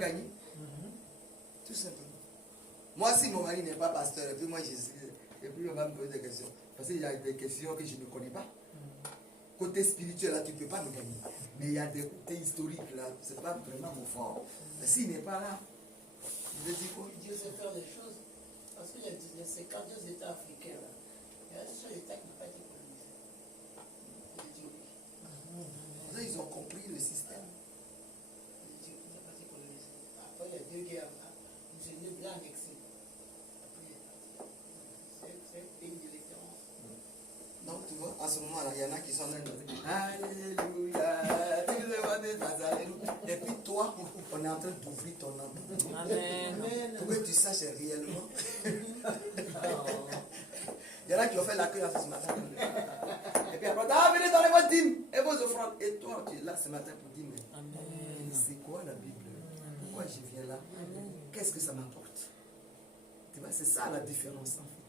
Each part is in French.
gagner. Tout simplement. Moi, si mon mari n'est pas pasteur, et puis moi, et puis on va me poser des questions. Parce qu'il y a des questions que je ne connais pas. Côté spirituel, là, tu ne peux pas me gagner. Mais il y a des côtés historiques, là, c'est pas vraiment mon fort. Mais s'il n'est pas là, je vais dire quoi? Dieu sait faire les choses. Parce qu'il y a les 52 États africains, là. Il y a un seul État qui n'a pas été colonisé. Il dit oui. Ils ont compris le système. Il dit qu'il n'a pas été colonisé. Après, il y a deux guerres, là. Nous sommes bien annexés. Après, il est parti. C'est un pays de référence. Donc, tu vois, à ce moment-là, il y en a qui sont là. Alléluia. Et puis toi, on est en train d'ouvrir ton âme. Amen. Pour que tu saches réellement. Il y en a qui ont fait l'accueil ce matin. Et puis après, venez donner votre dîme et vos offrandes. Et toi, tu es là ce matin pour dire, mais c'est quoi la Bible? Pourquoi je viens là? Qu'est-ce que ça m'apporte? Tu vois, c'est ça la différence en fait.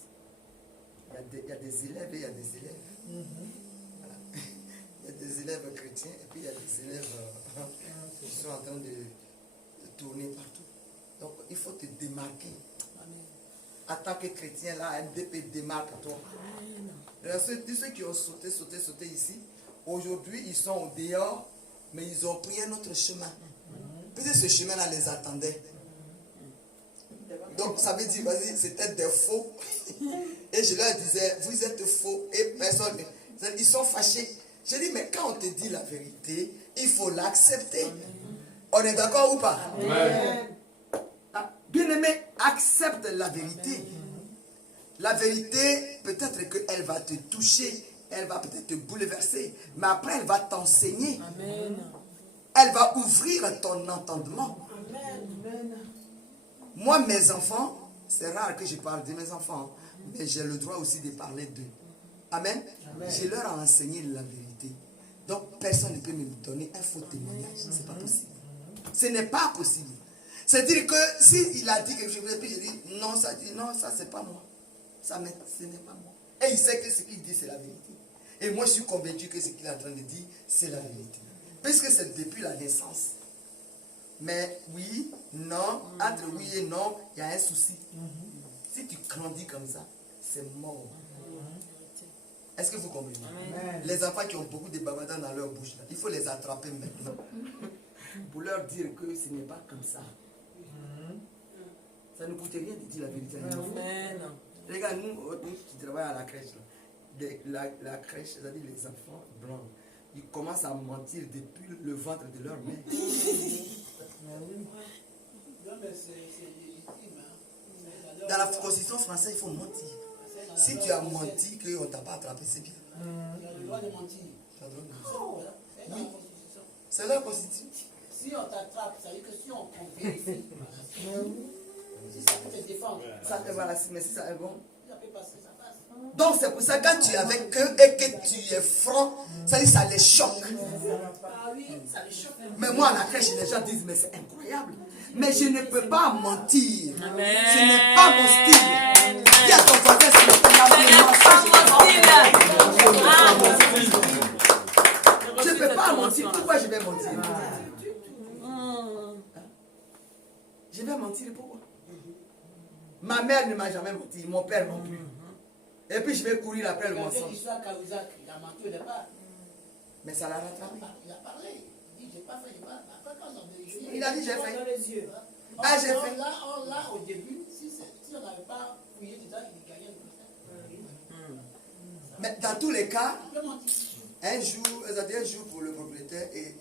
Il y a des élèves et il y a des élèves. Voilà. Il y a des élèves chrétiens et puis il y a des élèves qui sont en train de tourner partout. Donc il faut te démarquer. En tant que chrétien, là, MDP démarque-toi. Tous ceux qui ont sauté ici, aujourd'hui ils sont au dehors, mais ils ont pris un autre chemin. Peut-être ce chemin-là les attendait. Donc ça veut dire, vas-y, c'était des faux. Et je leur disais, vous êtes faux et personne. Ils sont fâchés. Je dis, mais quand on te dit la vérité, il faut l'accepter. On est d'accord ou pas? Amen. Bien-aimé, accepte la vérité. La vérité, peut-être qu'elle va te toucher, elle va peut-être te bouleverser, mais après elle va t'enseigner. Elle va ouvrir ton entendement. Moi, mes enfants, c'est rare que je parle de mes enfants, mais j'ai le droit aussi de parler d'eux. Amen. Je leur ai enseigné la vérité. Donc, personne ne peut me donner un faux témoignage. Ce n'est pas possible. Ce n'est pas possible. C'est-à-dire que s'il a dit quelque chose, et puis je dis, non, ça dit, non, ça, c'est pas moi. Ça, ce n'est pas moi. Et il sait que ce qu'il dit, c'est la vérité. Et moi, je suis convaincu que ce qu'il est en train de dire, c'est la vérité. Puisque c'est depuis la naissance. Mais oui, non, entre oui et non, il y a un souci. Si tu grandis comme ça, c'est mort. Est-ce que vous comprenez? Les enfants qui ont beaucoup de babadans dans leur bouche, là, il faut les attraper maintenant. Pour leur dire que ce n'est pas comme ça. Ça ne coûte rien de dire la vérité. Regarde, nous qui travaillons à la crèche, là, la crèche, c'est-à-dire les enfants blancs, ils commencent à mentir depuis le ventre de leur mère. Dans la constitution française, il faut mentir. Si tu as menti, qu'on ne t'a pas attrapé, c'est bien. Tu as le droit de mentir. Oui, c'est leur constitution. Si on t'attrape, ça veut dire que si on vérifie, si ça peut te défendre, Ça, voilà, mais si ça est bon. ça peut passer, ça passe. Donc c'est pour ça quand tu es avec eux et que tu es franc, ça dit ça les choque. Ah oui, ça les choque. Mais moi à la crèche, les gens disent mais c'est incroyable. Mais je ne peux pas mentir. Ce n'est pas mon style. Dis à ton voisin, ce n'est pas mon style. Je ne peux pas mentir. Pourquoi je vais mentir? Je vais mentir pourquoi? Ma mère ne m'a jamais menti, mon père non plus. Et puis je vais courir après le mensonge. Il a menti au départ. Mais ça l'a rattrapé. Il a parlé. Il dit j'ai pas fait, j'ai pas. Après quand on a vérifié. Il a dit j'ai fait. Dans les yeux. Ah, j'ai fait. Là, au début, si on n'avait pas fouillé dedans, il gagnait le procès. Mais dans tous les cas, Il peut mentir. un jour pour le propriétaire et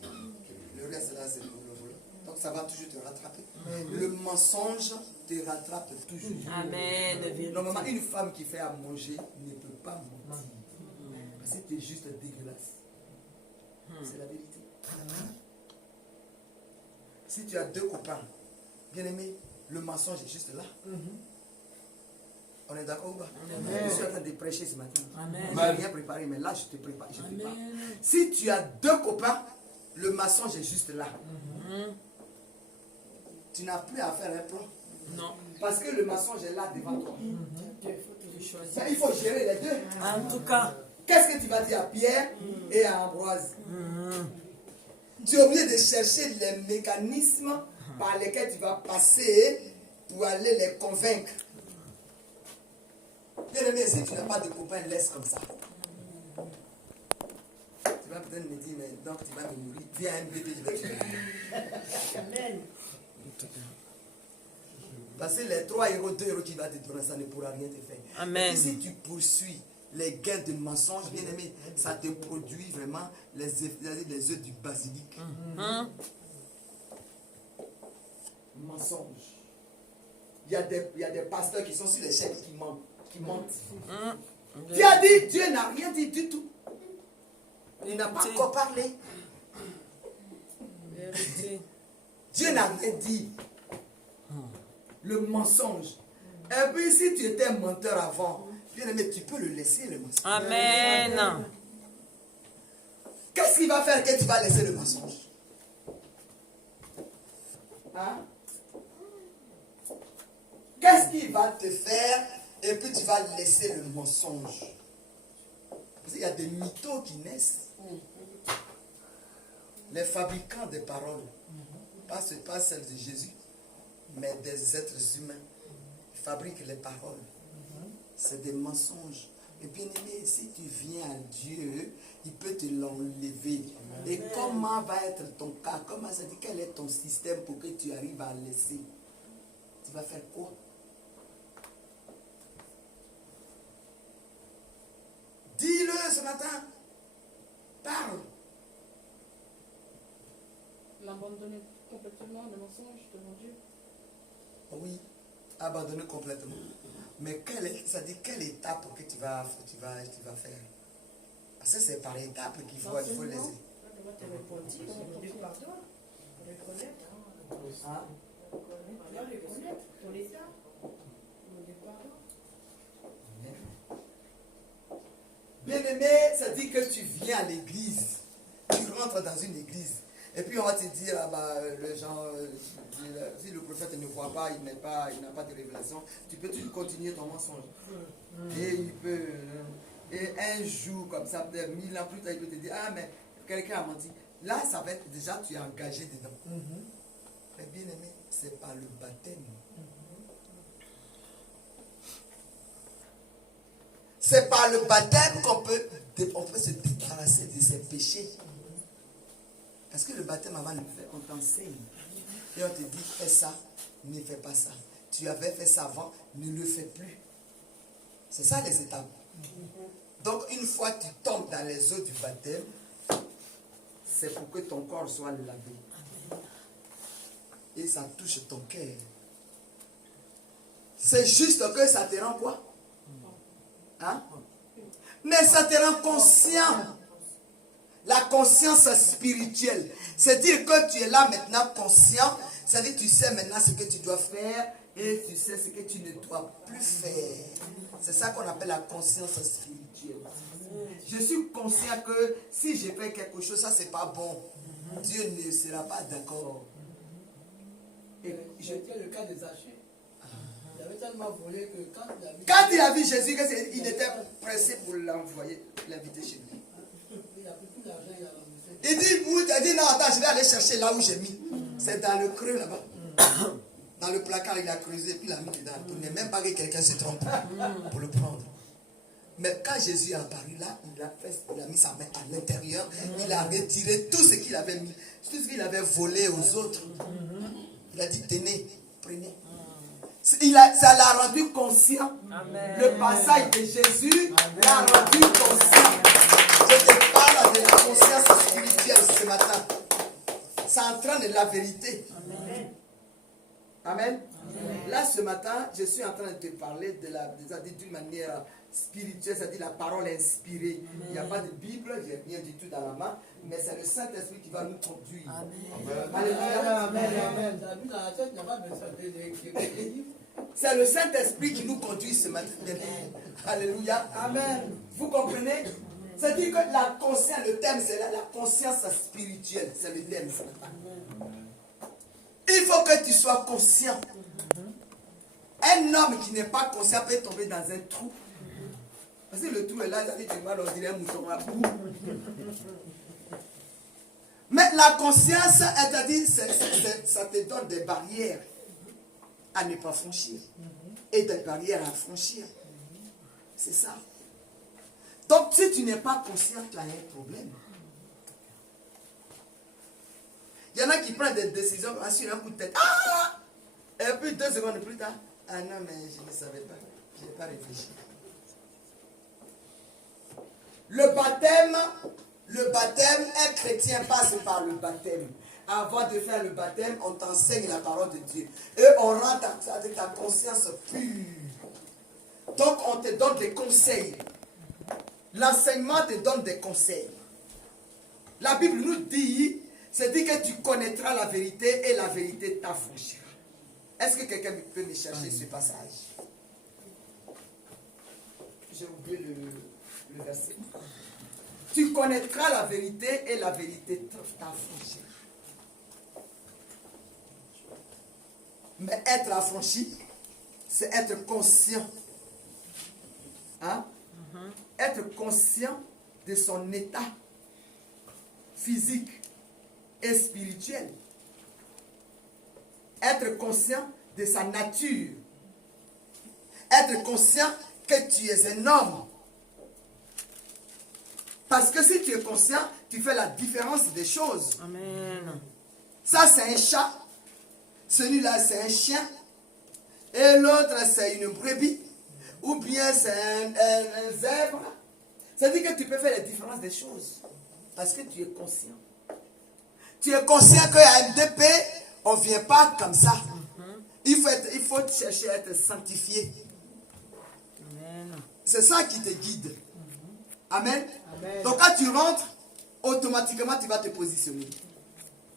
le reste là c'est pour le voleur. Donc ça va toujours te rattraper. Le mensonge te rattrape toujours. Amen. Normalement, une femme qui fait à manger ne peut pas mentir. Parce que tu es juste dégueulasse. C'est la vérité. Si tu as deux copains, bien aimé, le mensonge est juste là. On est d'accord ou pas? Je suis en train de prêcher ce matin. Je n'ai rien préparé, mais là je te prépare. Si tu as deux copains, le mensonge est juste là. Tu n'as plus à faire un plan. Non. Parce que le mensonge est là devant toi. choisir. Il faut gérer les deux. En tout cas. Qu'est-ce que tu vas dire à Pierre et à Ambroise? Tu es obligé de chercher les mécanismes par lesquels tu vas passer pour aller les convaincre. Bien aimé, si tu n'as pas de copain, laisse comme ça. Tu vas peut-être me dire, mais donc tu vas me mourir. Viens un bébé, je vais te tuer. Amen. Parce que les 3 euros, 2 euros qu'il va te donner, ça ne pourra rien te faire. Amen. Et si tu poursuis les gains de mensonges, bien aimé, ça te produit vraiment les œufs du basilic. Mensonges. Il y a des pasteurs qui sont sur les chaînes qui mentent. Tu as dit, Dieu n'a rien dit du tout. Il n'a pas encore parlé. Vérité. Dieu n'a rien dit. Le mensonge. Et puis si tu étais menteur avant, bien aimé, tu peux le laisser le mensonge. Amen. Qu'est-ce qu'il va faire que tu vas laisser le mensonge? Hein? Qu'est-ce qu'il va te faire et puis tu vas laisser le mensonge? Parce qu'il y a des mythos qui naissent. Les fabricants des paroles, pas celles de Jésus, mais des êtres humains, ils fabriquent les paroles. C'est des mensonges. Et bien aimé, si tu viens à Dieu, il peut te l'enlever. Et comment va être ton cas? Comment ça dit? Quel est ton système pour que tu arrives à laisser? Tu vas faire quoi? Dis-le ce matin. Parle. L'abandonner complètement, le mensonge devant Dieu. Oui, abandonner complètement. Mais quelle étape que tu vas faire? Parce que c'est par étapes qu'il faut laisser. On doit te répondre, demander pardon, reconnaître. Hein? Tu dois reconnaître ton état. Demander pardon. Bien-aimé, ça dit que tu viens à l'église. Tu rentres dans une église. Et puis on va te dire, ah bah, le genre, si le prophète ne voit pas, il n'a pas de révélation, tu peux continuer ton mensonge. Et il peut, et un jour comme ça, peut-être 1000 ans plus tard, il peut te dire, ah mais quelqu'un a menti. Là, ça va être, déjà tu es engagé dedans. Mais bien aimé, c'est par le baptême. C'est par le baptême qu'on peut se débarrasser de ses péchés. Parce que le baptême, avant de le faire, on t'enseigne. Et on te dit, fais ça, ne fais pas ça. Tu avais fait ça avant, ne le fais plus. C'est ça les étapes. Donc, une fois que tu tombes dans les eaux du baptême, c'est pour que ton corps soit lavé. Et ça touche ton cœur. C'est juste que ça te rend quoi? Hein? Mais ça te rend conscient. La conscience spirituelle. C'est-à-dire que tu es là maintenant conscient. C'est-à-dire que tu sais maintenant ce que tu dois faire et tu sais ce que tu ne dois plus faire. C'est ça qu'on appelle la conscience spirituelle. Je suis conscient que si je fais quelque chose, ça c'est pas bon. Dieu ne sera pas d'accord. J'étais le cas de Zachée. Il avait tellement volé que Quand il a vu Jésus, il était pressé pour l'envoyer, l'inviter chez lui. il a pris tout l'argent, il a remboursé. Il dit, non, attends, je vais aller chercher là où j'ai mis. C'est dans le creux là-bas. Dans le placard, il a creusé, puis il a mis dedans. Pour ne même pas que quelqu'un se trompe pour le prendre. Mais quand Jésus est apparu là, il a mis sa main à l'intérieur. Il a retiré tout ce qu'il avait mis, tout ce qu'il avait volé aux autres. Il a dit, tenez, prenez. Ça l'a rendu conscient. Amen. Le passage de Jésus l'a rendu conscient. Je te parle de la conscience spirituelle ce matin. Ça entraîne la vérité. Amen. Amen. Là, ce matin, je suis en train de te parler d'une manière spirituelle, c'est-à-dire la parole inspirée. Il n'y a pas de Bible, je n'ai rien du tout dans la main, mais c'est le Saint-Esprit qui va nous conduire. Alléluia. Amen. Tu as vu dans la tête, il n'y a pas besoin de livres. C'est le Saint-Esprit qui nous conduit ce matin. Alléluia. Amen. Vous comprenez? C'est-à-dire que la conscience, le thème, c'est la conscience spirituelle. C'est le thème ce matin. Il faut que tu sois conscient. Un homme qui n'est pas conscient peut tomber dans un trou. Parce que le trou est là, ça dit que tu vas leur dire un mouton à bout. Mais la conscience, elle t'a dit, ça te donne des barrières à ne pas franchir. Et des barrières à franchir. C'est ça. Donc, si tu n'es pas conscient, tu as un problème. Il y en a qui prennent des décisions sur un coup de tête. Ah! Et puis 2 secondes plus tard, ah non, mais je ne savais pas. Je n'ai pas réfléchi. Le baptême, un chrétien passe par le baptême. Avant de faire le baptême, on t'enseigne la parole de Dieu. Et on rend ta conscience pure. Donc on te donne des conseils. L'enseignement te donne des conseils. La Bible nous dit, c'est dit que tu connaîtras la vérité et la vérité t'affranchira. Est-ce que quelqu'un peut me chercher ce passage? J'ai oublié le verset. Tu connaîtras la vérité et la vérité t'affranchira. Mais être affranchi, c'est être conscient. Hein? Être conscient de son état physique et spirituel. Être conscient de sa nature. Être conscient que tu es un homme. Parce que si tu es conscient, tu fais la différence des choses. Amen. Ça, c'est un chat. Celui-là, c'est un chien. Et l'autre, c'est une brebis. Ou bien c'est un zèbre. Ça veut dire que tu peux faire la différence des choses. Parce que tu es conscient. Tu es conscient qu'à MDP, on ne vient pas comme ça. Il faut chercher à être sanctifié. Amen. C'est ça qui te guide. Amen. Amen. Donc quand tu rentres, automatiquement tu vas te positionner.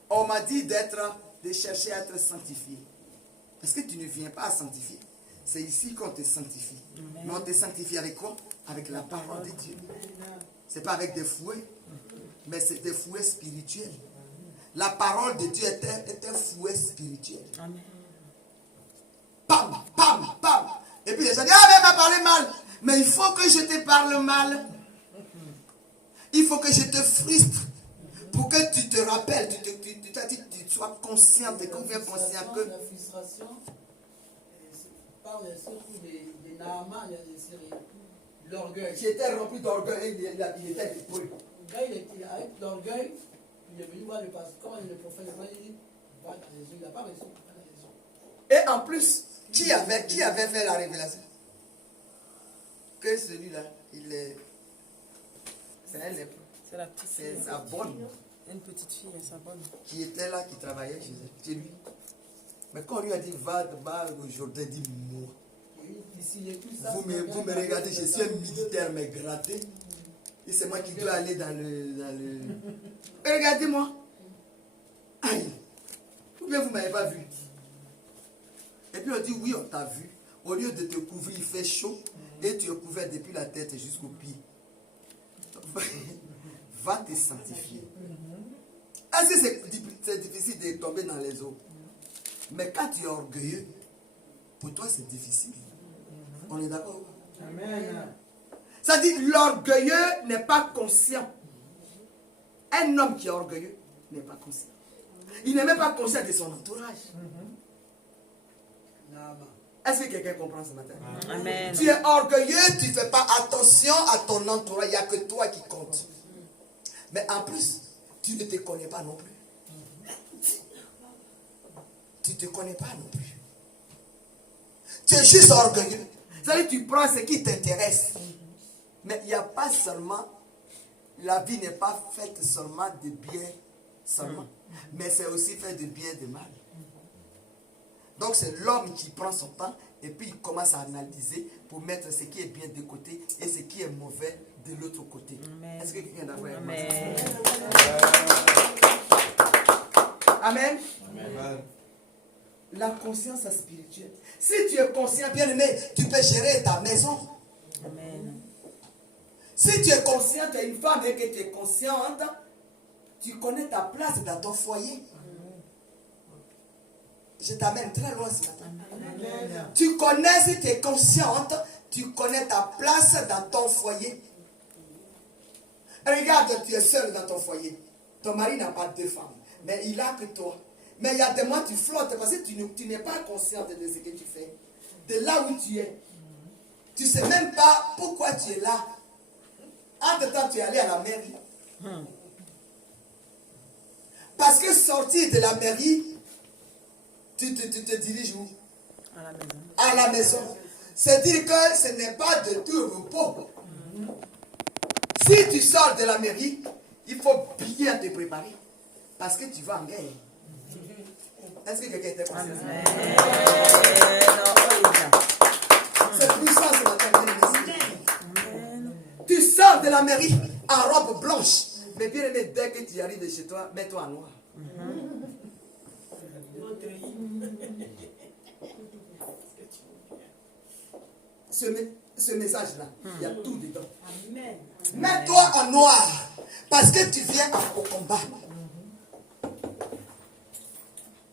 On m'a dit de chercher à être sanctifié. Parce que tu ne viens pas à sanctifier. C'est ici qu'on te sanctifie. Amen. Mais on te sanctifie avec quoi? Avec la parole de Dieu. Ce n'est pas avec des fouets. Mais c'est des fouets spirituels. La parole de Dieu est un fouet spirituel. Amen. Pam, pam, pam. Et puis les gens disent, ah mais elle m'a parlé mal. Mais il faut que je te parle mal. Il faut que je te frustre. Pour que tu te rappelles, tu sois conscient, tu es conscient que... La frustration parle surtout des Naaman et des Syriens. L'orgueil. J'étais rempli d'orgueil, il était dépouillé. Il a avec l'orgueil, il est venu voir le pasteur. Comment le prophète il dit, va dans les yeux, il n'a pas reçu. Et en plus, qui avait fait la révélation? Que celui-là, c'est un lépreux. C'est la petite fille. C'est sa bonne. Une petite fille, sa bonne. Qui était là, qui travaillait chez lui. Mais quand on lui a dit, va au Jourdain, dit moi. Vous me regardez, je suis un militaire, mais gratté. Et c'est moi qui dois aller dans le... Regardez-moi. Aïe. Ou bien vous ne m'avez pas vu. Et puis on dit, oui, on t'a vu. Au lieu de te couvrir, il fait chaud. Et tu es couvert depuis la tête jusqu'aux pieds. Va te sanctifier. Est-ce que c'est difficile de tomber dans les eaux? Mais quand tu es orgueilleux, pour toi c'est difficile. On est d'accord? Amen. Ça dit, l'orgueilleux n'est pas conscient. Un homme qui est orgueilleux n'est pas conscient. Il n'est même pas conscient de son entourage. Est-ce que quelqu'un comprend ce matin? Amen. Tu es orgueilleux, tu ne fais pas attention à ton entourage. Il n'y a que toi qui compte. Mais en plus, tu ne te connais pas non plus. Tu ne te connais pas non plus. Tu es juste orgueilleux. C'est-à-dire tu prends ce qui t'intéresse. Mais il n'y a pas seulement, la vie n'est pas faite seulement de bien seulement. Mais c'est aussi fait de bien et de mal. Donc c'est l'homme qui prend son temps et puis il commence à analyser pour mettre ce qui est bien de côté et ce qui est mauvais de l'autre côté. Est-ce que quelqu'un est d'accord avec moi? Amen. Amen. La conscience spirituelle. Si tu es conscient, bien aimé, tu peux gérer ta maison. Amen. Si tu es conscient, tu es une femme et que tu es consciente, tu connais ta place dans ton foyer. Je t'amène très loin ce matin. Amen. Tu connais, si tu es consciente, tu connais ta place dans ton foyer. Regarde, tu es seul dans ton foyer. Ton mari n'a pas 2 femmes, mais il a que toi. Mais il y a des mois, tu flottes parce que tu n'es pas consciente de ce que tu fais. De là où tu es. Tu ne sais même pas pourquoi tu es là. Entre-temps, tu es allé à la mairie. Parce que sortir de la mairie, tu te diriges où? À la maison. À la maison. C'est-à-dire que ce n'est pas de tout repos. Si tu sors de la mairie, il faut bien te préparer. Parce que tu vas en guerre. Est-ce que quelqu'un était conscient? C'est puissant ce matin. Tu sors de la mairie en robe blanche. Mais bien aimé, dès que tu arrives chez toi, mets-toi en noir. Ce message-là, il y a tout dedans. Mets-toi en noir. Parce que tu viens au combat.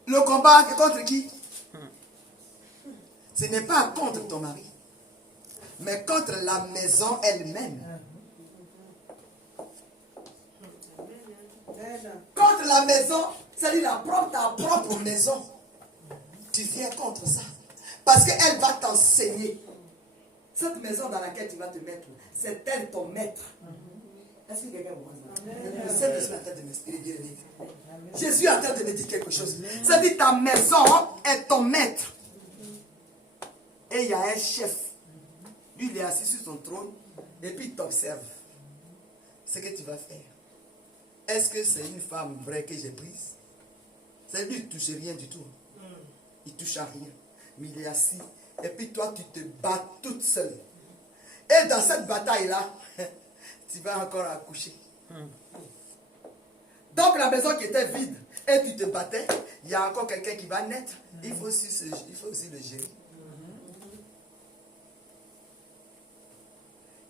Le combat est contre qui? Ce n'est pas contre ton mari, mais contre la maison elle-même. Contre la maison, c'est-à-dire ta propre maison. Tu viens contre ça. Parce qu'elle va t'enseigner. Cette maison dans laquelle tu vas te mettre, c'est elle ton maître. Est-ce que quelqu'un voit ça? Le Saint-Esprit est en train de m'expliquer. Jésus est en train de me dire quelque chose. C'est-à-dire ta maison est ton maître. Et il y a un chef. Lui, il est assis sur son trône. Et puis il t'observe. Ce que tu vas faire. Est-ce que c'est une femme vraie que j'ai prise? C'est lui, il ne touche rien du tout. Il ne touche à rien. Mais il est assis. Et puis toi, tu te bats toute seule. Et dans cette bataille-là, tu vas encore accoucher. Donc la maison qui était vide, et tu te battais, il y a encore quelqu'un qui va naître. Il faut aussi le gérer.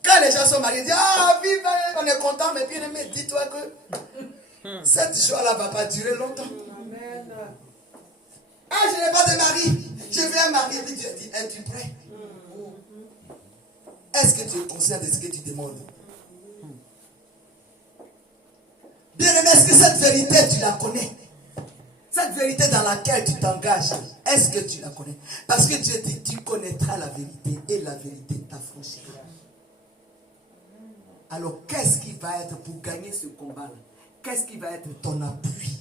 Quand les gens sont mariés, ils disent, ah, vive, on est content, mais bien aimé, dis-toi que cette joie-là ne va pas durer longtemps. Ah, je n'ai pas de mari, je vais à marier. Puis Dieu dit, es-tu prêt? Est-ce que tu es conscient de ce que tu demandes? Bien aimé, est-ce que cette vérité, tu la connais? Cette vérité dans laquelle tu t'engages, est-ce que tu la connais? Parce que Dieu dit, tu connaîtras la vérité et la vérité t'affranchira. Alors, qu'est-ce qui va être pour gagner ce combat-là? Qu'est-ce qui va être ton appui?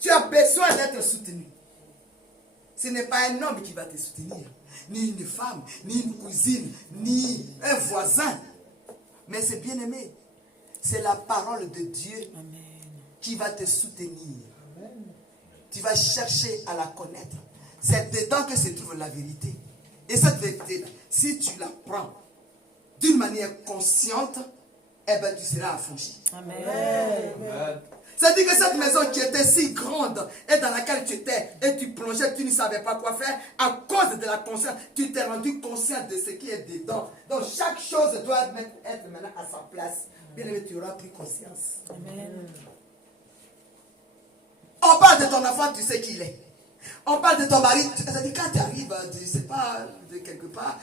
Tu as besoin d'être soutenu. Ce n'est pas un homme qui va te soutenir, ni une femme, ni une cousine, ni un voisin. Mais c'est bien aimé. C'est la parole de Dieu qui va te soutenir. Tu vas chercher à la connaître. C'est dedans que se trouve la vérité. Et cette vérité, si tu la prends d'une manière consciente, eh bien tu seras affranchi. Amen. C'est-à-dire que cette maison qui était si grande et dans laquelle tu étais et tu plongeais, tu ne savais pas quoi faire, à cause de la conscience, tu t'es rendu conscient de ce qui est dedans. Donc chaque chose doit être maintenant à sa place. Bien aimé, tu auras pris conscience. Amen. On parle de ton enfant, tu sais qui il est. On parle de ton mari, c'est-à-dire quand tu arrives, tu ne sais pas, de quelque part,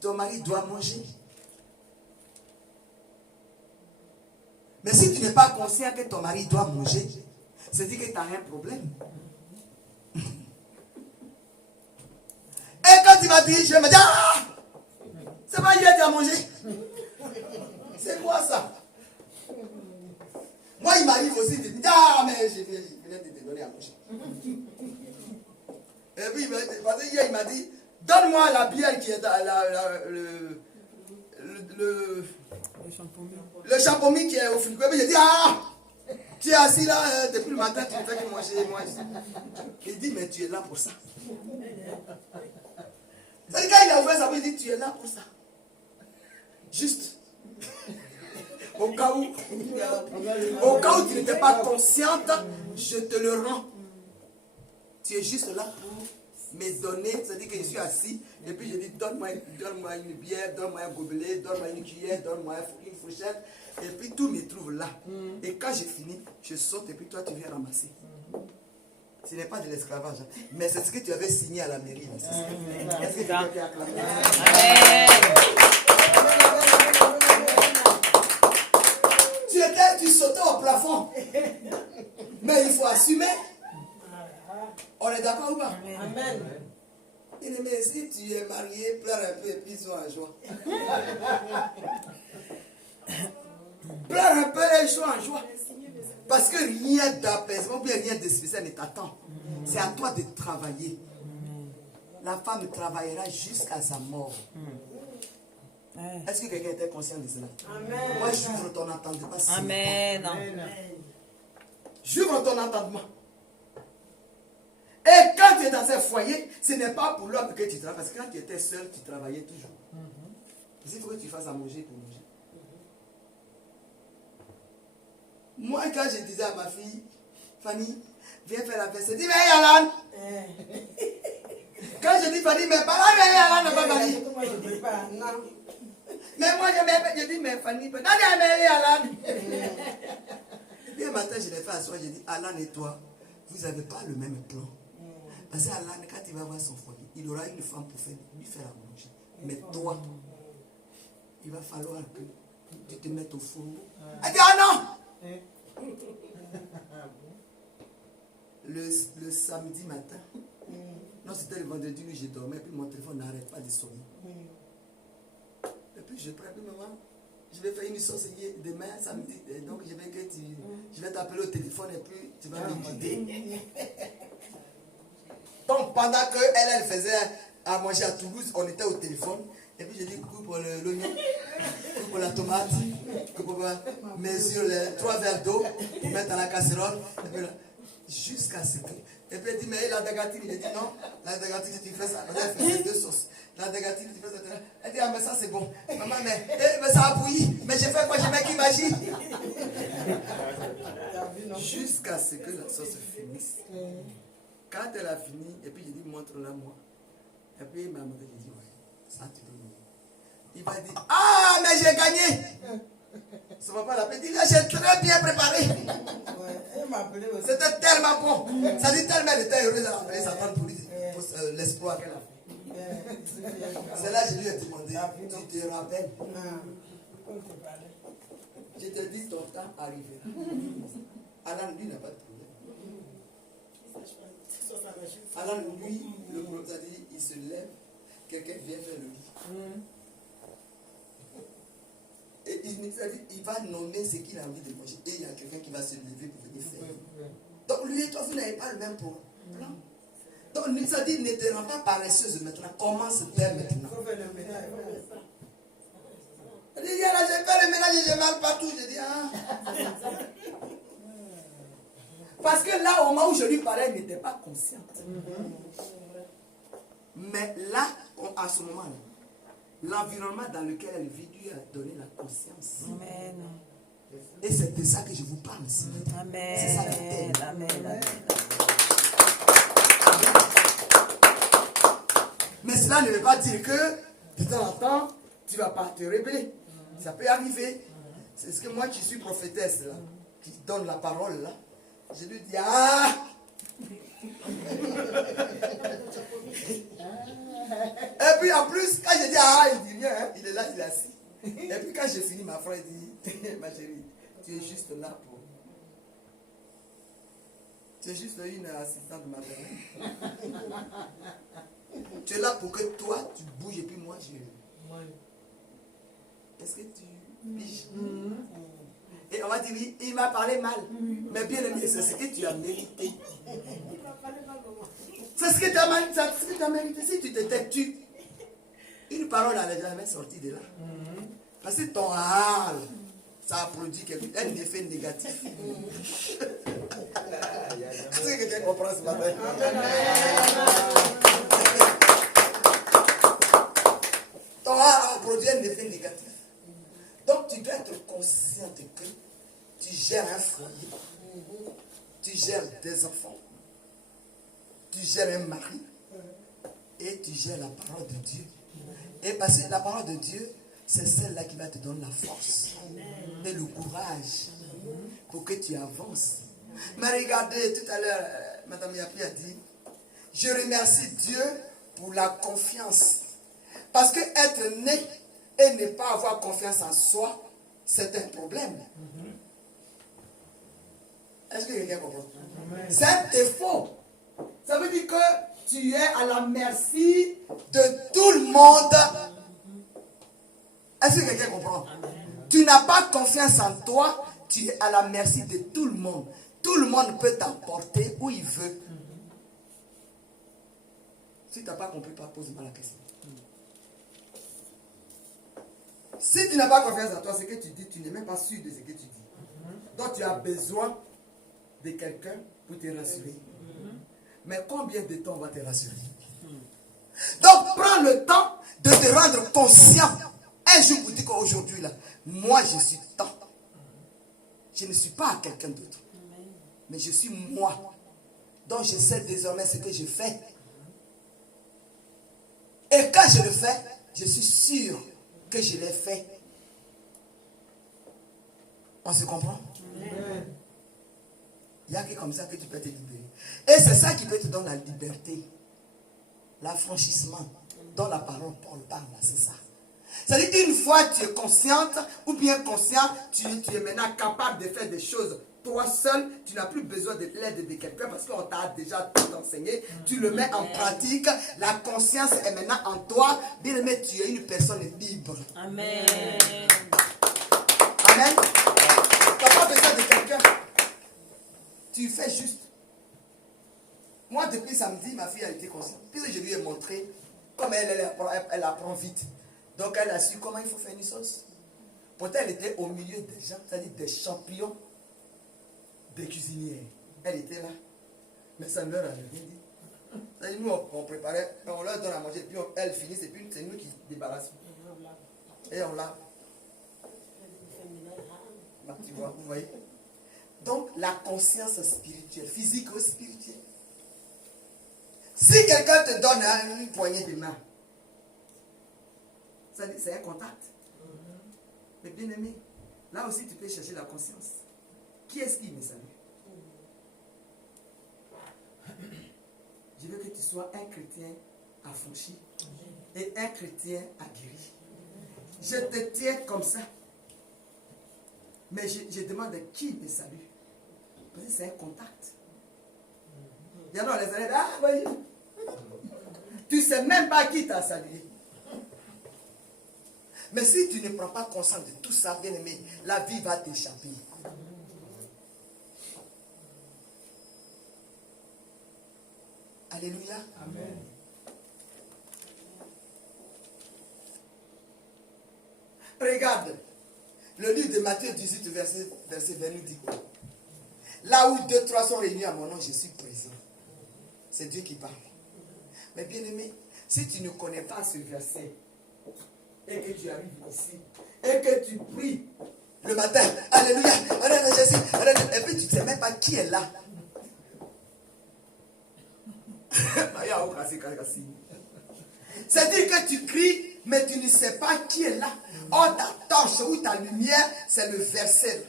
ton mari doit manger. Mais si tu n'es pas conscient que ton mari doit manger, c'est-à-dire que tu as un problème. Et quand tu vas dire, je vais me dire, ah, c'est pas hier que tu as mangé. C'est quoi ça? Moi, il m'arrive aussi de dire, ah, mais je viens de te donner à manger. Et puis, parce que hier, il m'a dit, donne-moi la bière qui est dans le champomis qui est au frigo. Et puis, j'ai dit, ah, tu es assis là depuis le matin, tu ne fais que manger moi ici. Il dit, mais tu es là pour ça. C'est quand il a ouvert sa bouche, il dit, tu es là pour ça. Juste. Au cas où tu n'étais pas consciente, je te le rends. Tu es juste là pour me donner, c'est-à-dire que je suis assis, et puis je dis, donne-moi une bière, donne-moi un gobelet, donne-moi une cuillère, donne-moi une fourchette, et puis tout me trouve là. Et quand j'ai fini, je saute, et puis toi tu viens ramasser. Ce n'est pas de l'esclavage. Hein. Mais c'est ce que tu avais signé à la mairie. Là, est-ce que tu Ça. peux acclamer? Tu sautais au plafond. Mais il faut assumer. On est d'accord ou pas? Amen. Mais si tu es marié, pleure un peu et puis sois en joie. Pleure un peu et sois en joie. Parce que rien d'apaisement, bien rien de spécial ne t'attend. C'est à toi de travailler. La femme travaillera jusqu'à sa mort. Est-ce que quelqu'un était conscient de cela? Amen. Moi, j'ouvre ton entendement. Amen. J'ouvre ton entendement. Et quand tu es dans un foyer, ce n'est pas pour l'homme que tu travailles. Parce que quand tu étais seul, tu travaillais toujours. Il faut que tu fasses à manger pour manger. Moi, quand je disais à ma fille, Fanny, viens faire la fête, elle dit, mais Yalan. Quand je dis Fanny, mais pas là, mais Yalan n'a pas Fanny. Moi, je ne peux pas. Non. Mais moi, je dis, mais Fanny, non, mais Yalan. Et puis un matin, je l'ai fait asseoir, je dis, Alan et toi, vous n'avez pas le même plan. Parce que Alan, quand il va voir son foyer, il aura une femme pour lui faire à manger. Mais toi, il va falloir que tu te mettes au fourneau. Elle dit, ah non! Le samedi matin, non, c'était le vendredi où je dormais, puis mon téléphone n'arrête pas de sonner. Et puis je prends, puis maman, je vais faire une sauce demain, samedi, et donc je vais t'appeler au téléphone et puis tu vas me guider. Donc pendant qu'elle faisait à manger à Toulouse, on était au téléphone. Et puis j'ai dit coucou pour l'oignon, coucou pour la tomate, coucou pour mesure les 3 verres d'eau pour mettre dans la casserole. Et puis là, jusqu'à ce que. Et puis elle dit, mais la dagatine, il dit non, la dagatine, tu fais ça. Elle fait 2 sauces. La dagatine, tu fais ça. Elle dit, ah, mais ça c'est bon. Maman, mais ça a bouilli. Mais j'ai fait quoi? J'ai mis qui magie. Jusqu'à ce que la sauce finisse. Quand elle a fini, et puis j'ai dit, montre-la moi. Et puis il m'a montré, j'ai dit, ouais, ça tu peux me. Il va dire, ah, mais j'ai gagné. Son papa l'a dit, j'ai très bien préparé. C'était tellement bon. Ça dit tellement, elle était heureuse à appeler sa femme pour l'espoir qu'elle a fait. C'est là que je lui ai demandé, tu te rappelles? Je te dis, ton temps arrivé. Alan, lui, n'a pas de problème. Alors lui, le problème, c'est-à-dire, il se lève, quelqu'un vient faire le lit. Et il va nommer ce qu'il a envie de manger. Et il y a quelqu'un qui va se lever pour venir faire. Donc lui et toi, vous n'avez pas le même plan. Donc ça dit, ne te rends pas paresseuse maintenant. Commence dès maintenant. Il dit, là, j'ai fait le ménage et j'ai mal partout. Je dis, ah. Parce que là, au moment où je lui parlais, elle n'était pas consciente. Mais là, à ce moment-là, l'environnement dans lequel elle vit lui a donné la conscience. Amen. Et c'est de ça que je vous parle ici. Amen. C'est ça la tête. Amen. Mais cela ne veut pas dire que de temps en temps, tu ne vas pas te révéler. Ça peut arriver. C'est ce que moi qui suis prophétesse, là, qui donne la parole, là. Je lui dis, ah! Et puis en plus, quand je dis ah, il dit rien, hein, il est là, il est assis. Et puis quand j'ai fini, ma frère dit, ma chérie, tu es juste là pour. Tu es juste une assistante maternelle. Tu es là pour que toi, tu bouges et puis moi, je. Est-ce que tu piges? Et on va dire, oui, il m'a parlé mal. Mais bien aimé, c'est ce que tu as mérité. C'est ce que tu as mérité. Si tu t'étais tu, une parole n'allait jamais sortir de là. Parce que ton hâle, ça a produit un effet négatif. C'est ce que tu comprends ce matin. Ton hâle a produit un effet négatif. Donc tu dois être consciente que tu gères un foyer, tu gères des enfants, tu gères un mari et tu gères la parole de Dieu. Et parce que la parole de Dieu, c'est celle-là qui va te donner la force et le courage pour que tu avances. Mais regardez, tout à l'heure, Madame Yapi a dit, je remercie Dieu pour la confiance. Parce que être né et ne pas avoir confiance en soi, c'est un problème. Est-ce que quelqu'un comprend? C'est un défaut. Ça veut dire que tu es à la merci de tout le monde. Est-ce que quelqu'un comprend? Tu n'as pas confiance en toi, tu es à la merci de tout le monde. Tout le monde peut t'emporter où il veut. Si tu n'as pas compris, pose-moi la question. Si tu n'as pas confiance en toi, ce que tu dis, tu n'es même pas sûr de ce que tu dis. Donc tu as besoin de quelqu'un pour te rassurer. Mais combien de temps on va te rassurer? Donc prends le temps de te rendre conscient. Un jour vous dites qu'aujourd'hui, là, moi je suis tant. Je ne suis pas quelqu'un d'autre. Mais je suis moi. Donc je sais désormais ce que je fais. Et quand je le fais, je suis sûr que je l'ai fait. On se comprend? Il n'y a que comme ça que tu peux te libérer. Et c'est ça qui peut te donner la liberté. L'affranchissement dont la parole Paul parle, c'est ça. C'est-à-dire qu'une fois tu es consciente ou bien conscient, tu es maintenant capable de faire des choses. Toi seul, tu n'as plus besoin de l'aide de quelqu'un parce qu'on t'a déjà tout enseigné. Tu le mets en pratique. La conscience est maintenant en toi. Bien aimé, tu es une personne libre. Amen. Amen. Tu n'as pas besoin de quelqu'un. Tu fais juste. Moi, depuis samedi, ma fille a été consciente. Puisque je lui ai montré, comme elle apprend vite. Donc, elle a su comment il faut faire une sauce. Pourtant, elle était au milieu des gens, c'est-à-dire des champions des cuisinières. Elle était là. Mais ça ne leur a rien dit. C'est-à-dire, nous, on préparait, on leur donne à manger, puis elles finissent, et puis c'est nous qui débarrassons. Et on lave. Tu vois, vous voyez? Donc, la conscience spirituelle, physique ou spirituelle. Si quelqu'un te donne une poignée de main, ça dit c'est un contact. Mais bien aimé, là aussi tu peux chercher la conscience. Qui est-ce qui me salue? Je veux que tu sois un chrétien affranchi et un chrétien aguerri. Je te tiens comme ça. Mais je demande qui me salue. Parce que c'est un contact. Il y en a les élèves, ah voyez. Tu ne sais même pas qui t'a salué. Mais si tu ne prends pas conscience de tout ça, bien aimé, la vie va t'échapper. Alléluia. Amen. Regarde, le livre de Matthieu 18, verset 20 nous dit quoi? Là où 2, 3 sont réunis à mon nom, je suis présent. C'est Dieu qui parle. Mais bien aimé, si tu ne connais pas ce verset, et que tu arrives ici, et que tu pries le matin, Alléluia, Alléluia, Jésus, Alléluia, et puis tu ne sais même pas qui est là. C'est-à-dire que tu cries, mais tu ne sais pas qui est là. Or, ta torche ou ta lumière, c'est le verset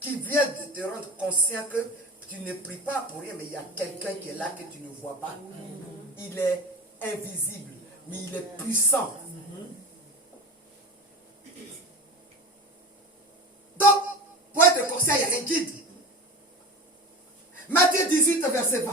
qui vient de te rendre conscient que tu ne pries pas pour rien, mais il y a quelqu'un qui est là que tu ne vois pas. Il est invisible, mais il est puissant. Donc, pour être conscient, il y a un guide. Matthieu 18, verset 20.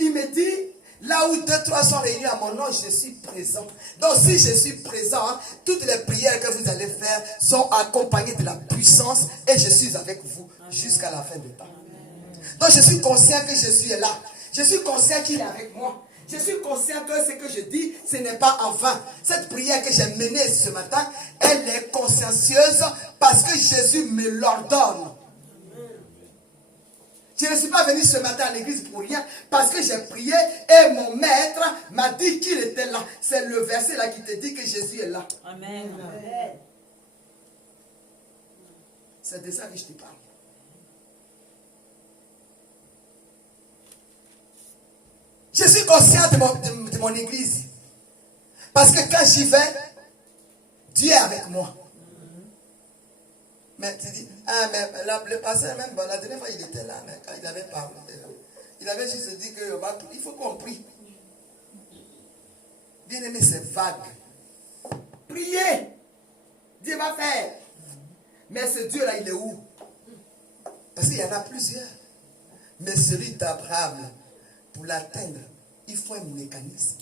Il me dit, là où 2, 3 sont réunis à mon nom, je suis présent. Donc, si je suis présent, toutes les prières que vous allez faire sont accompagnées de la puissance et je suis avec vous jusqu'à la fin du temps. Donc, je suis conscient que Jésus est là. Je suis conscient qu'il est avec moi. Je suis conscient que ce que je dis, ce n'est pas en vain. Cette prière que j'ai menée ce matin, elle est consciencieuse parce que Jésus me l'ordonne. Je ne suis pas venu ce matin à l'église pour rien, parce que j'ai prié et mon maître m'a dit qu'il était là. C'est le verset là qui te dit que Jésus est là. Amen. C'est de ça que je te parle. Je suis conscient de mon église. Parce que quand j'y vais, Dieu est avec moi. Mais tu dis, ah mais le pasteur même, la dernière fois il était là, mais quand il avait parlé, Il avait juste dit qu'il faut qu'on prie. Bien aimé, c'est vague. Priez. Dieu va faire. Mais ce Dieu-là, il est où? Parce qu'il y en a plusieurs. Mais celui d'Abraham, pour l'atteindre, il faut un mécanisme.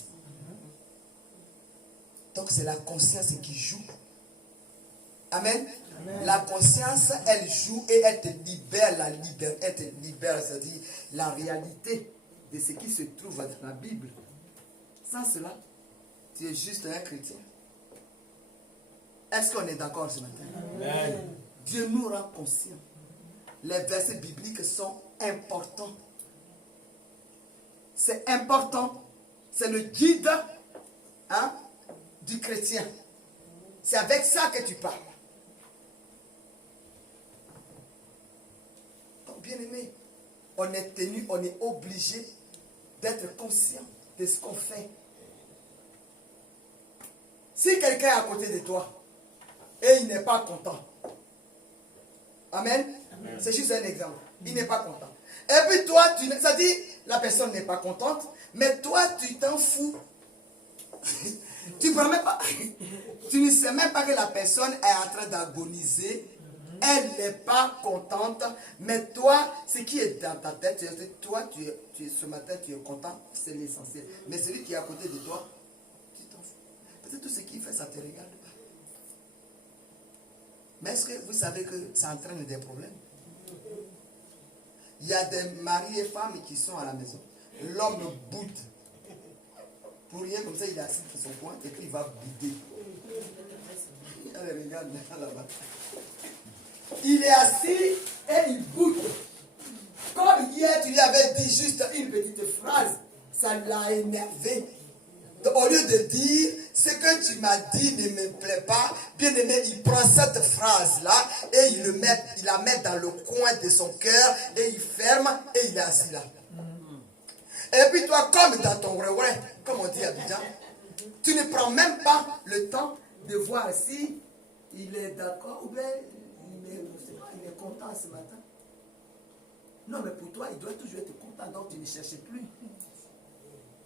Donc c'est la conscience qui joue. Amen. Amen. La conscience, elle joue et elle te libère, elle te libère, c'est-à-dire la réalité de ce qui se trouve dans la Bible. Sans cela, tu es juste un chrétien. Est-ce qu'on est d'accord ce matin? Amen. Dieu nous rend conscients. Les versets bibliques sont importants. C'est important. C'est le guide du chrétien. C'est avec ça que tu parles. Donc, bien aimé, on est tenu, on est obligé d'être conscient de ce qu'on fait. Si quelqu'un est à côté de toi et il n'est pas content, amen, amen. C'est juste un exemple. Il n'est pas content. Et puis toi, ça dit, la personne n'est pas contente, mais toi, tu t'en fous. Tu ne prends même pas. Tu ne sais même pas que la personne est en train d'agoniser. Elle n'est pas contente. Mais toi, ce qui est dans ta tête, toi, ce matin, tu es content. C'est l'essentiel. Mais celui qui est à côté de toi, tu t'en fous. Peut-être tout ce qu'il fait, ça ne te regarde pas. Mais est-ce que vous savez que ça entraîne des problèmes? Il y a des maris et femmes qui sont à la maison. L'homme boude. Pour rien, comme ça, il est assis sur son coin et puis il va bouder. Allez, regarde là-bas. Il est assis et il boude. Comme hier, tu lui avais dit juste une petite phrase, ça l'a énervé. Donc, au lieu de dire ce que tu m'as dit ne me plaît pas, bien aimé, il prend cette phrase-là et il la met dans le coin de son cœur et il ferme et il est assis là. Et puis toi, comme dans ton ouais, comme on dit à Abidjan, tu ne prends même pas le temps de voir si il est d'accord ou bien il est content ce matin. Non, mais pour toi, il doit toujours être content, donc tu ne cherches plus.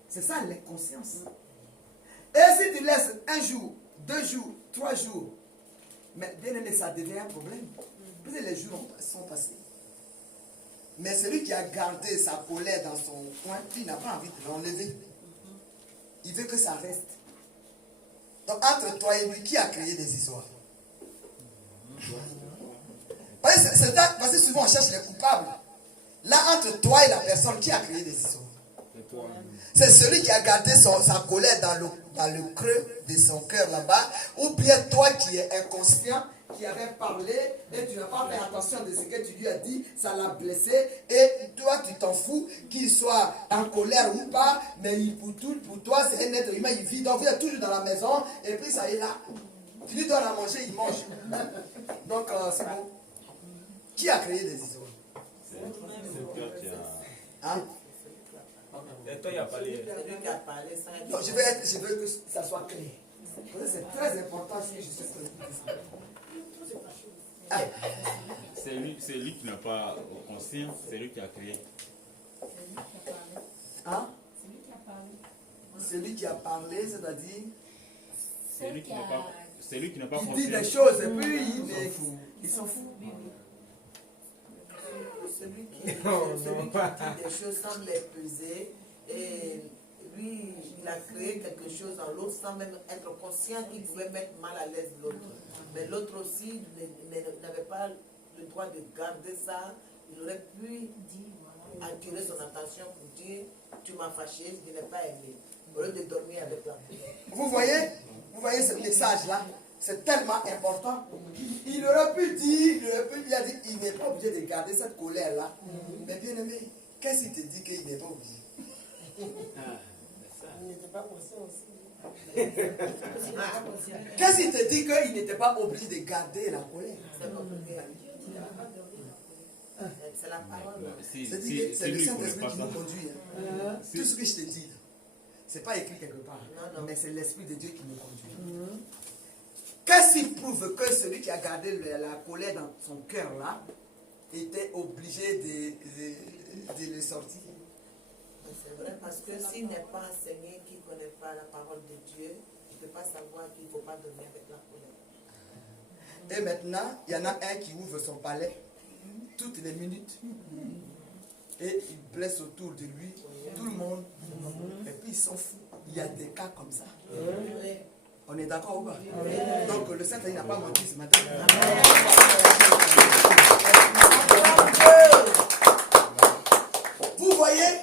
C'est ça l'inconscience. Et si tu laisses un jour, 2 jours, 3 jours, mais bien aimé, ça devient un problème. Parce que les jours sont passés. Mais celui qui a gardé sa colère dans son coin, il n'a pas envie de l'enlever. Il veut que ça reste. Donc entre toi et lui, qui a créé des histoires? Parce que souvent on cherche les coupables. Là, entre toi et la personne, qui a créé des histoires? C'est celui qui a gardé sa colère dans le creux de son cœur là-bas, ou bien toi qui es inconscient, qui avait parlé et tu n'as pas fait attention de ce que tu lui as dit, ça l'a blessé et toi tu t'en fous qu'il soit en colère ou pas, mais pour toi c'est un être humain, il vit, donc il est toujours dans la maison et puis ça est là. Tu lui donnes à manger, il mange. Donc c'est bon. Qui a créé des histoires? Hein? Et toi, il a parlé. Non, je veux que ça soit clair. C'est très important ce que je suis C'est lui qui n'a pas conscience, c'est lui qui a créé. Hein? Celui qui a parlé, c'est-à-dire C'est lui qui n'a pas conscience. Il dit des choses et puis il s'en fout. Celui qui dit des choses sans les peser, et lui, il a créé quelque chose dans l'autre sans même être conscient qu'il pouvait mettre mal à l'aise l'autre. Mais l'autre aussi n'avait pas le droit de garder ça. Il aurait pu attirer son attention pour dire tu m'as fâché, je n'ai pas aimé. Au lieu de dormir avec la paix. Vous voyez ce message-là? C'est tellement important. Il aurait pu dire, il a dit, il n'est pas obligé de garder cette colère-là. Mais bien aimé, qu'est-ce qu'il te dit qu'il n'est pas obligé? Il n'était pas conscient aussi. Qu'est-ce qu'il te dit qu'il n'était pas obligé de garder la colère? C'est la parole. C'est le Saint-Esprit qui nous conduit. Tout ce que je te dis, ce n'est pas écrit quelque part, mais c'est l'Esprit de Dieu qui nous conduit. Qu'est-ce qui prouve que celui qui a gardé la colère dans son cœur là était obligé de le sortir? C'est vrai, parce que s'il n'est pas enseigné, qu'il ne connaît pas la parole de Dieu, il ne peut pas savoir qu'il ne faut pas dormir avec la colère. Et maintenant, il y en a un qui ouvre son palais toutes les minutes. Et il blesse autour de lui tout le monde. Et puis il s'en fout. Il y a des cas comme ça. On est d'accord ou pas? Donc le Saint-Esprit n'a pas menti ce matin. Vous voyez?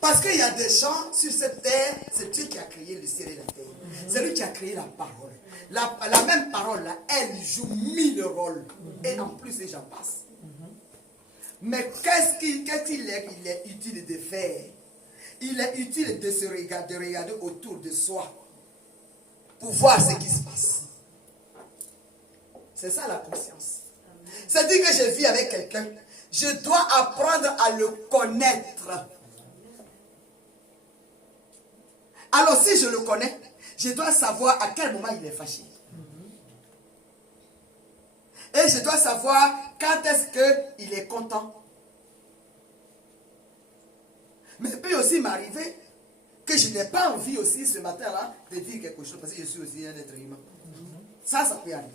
Parce qu'il y a des gens sur cette terre, c'est Dieu qui a créé le ciel et la terre. C'est lui qui a créé la parole. La même parole là, elle joue 1000 rôles. Et en plus, les gens passent. Mais qu'est-ce qu'il est utile de faire? Il est utile de se regarder, de regarder autour de soi pour voir ce qui se passe. C'est ça la conscience. C'est-à-dire que je vis avec quelqu'un, je dois apprendre à le connaître. Alors si je le connais, je dois savoir à quel moment il est fâché. Et je dois savoir quand est-ce qu'il est content. Mais il peut aussi m'arriver que je n'ai pas envie aussi ce matin-là de dire quelque chose parce que je suis aussi un être humain. Ça peut arriver.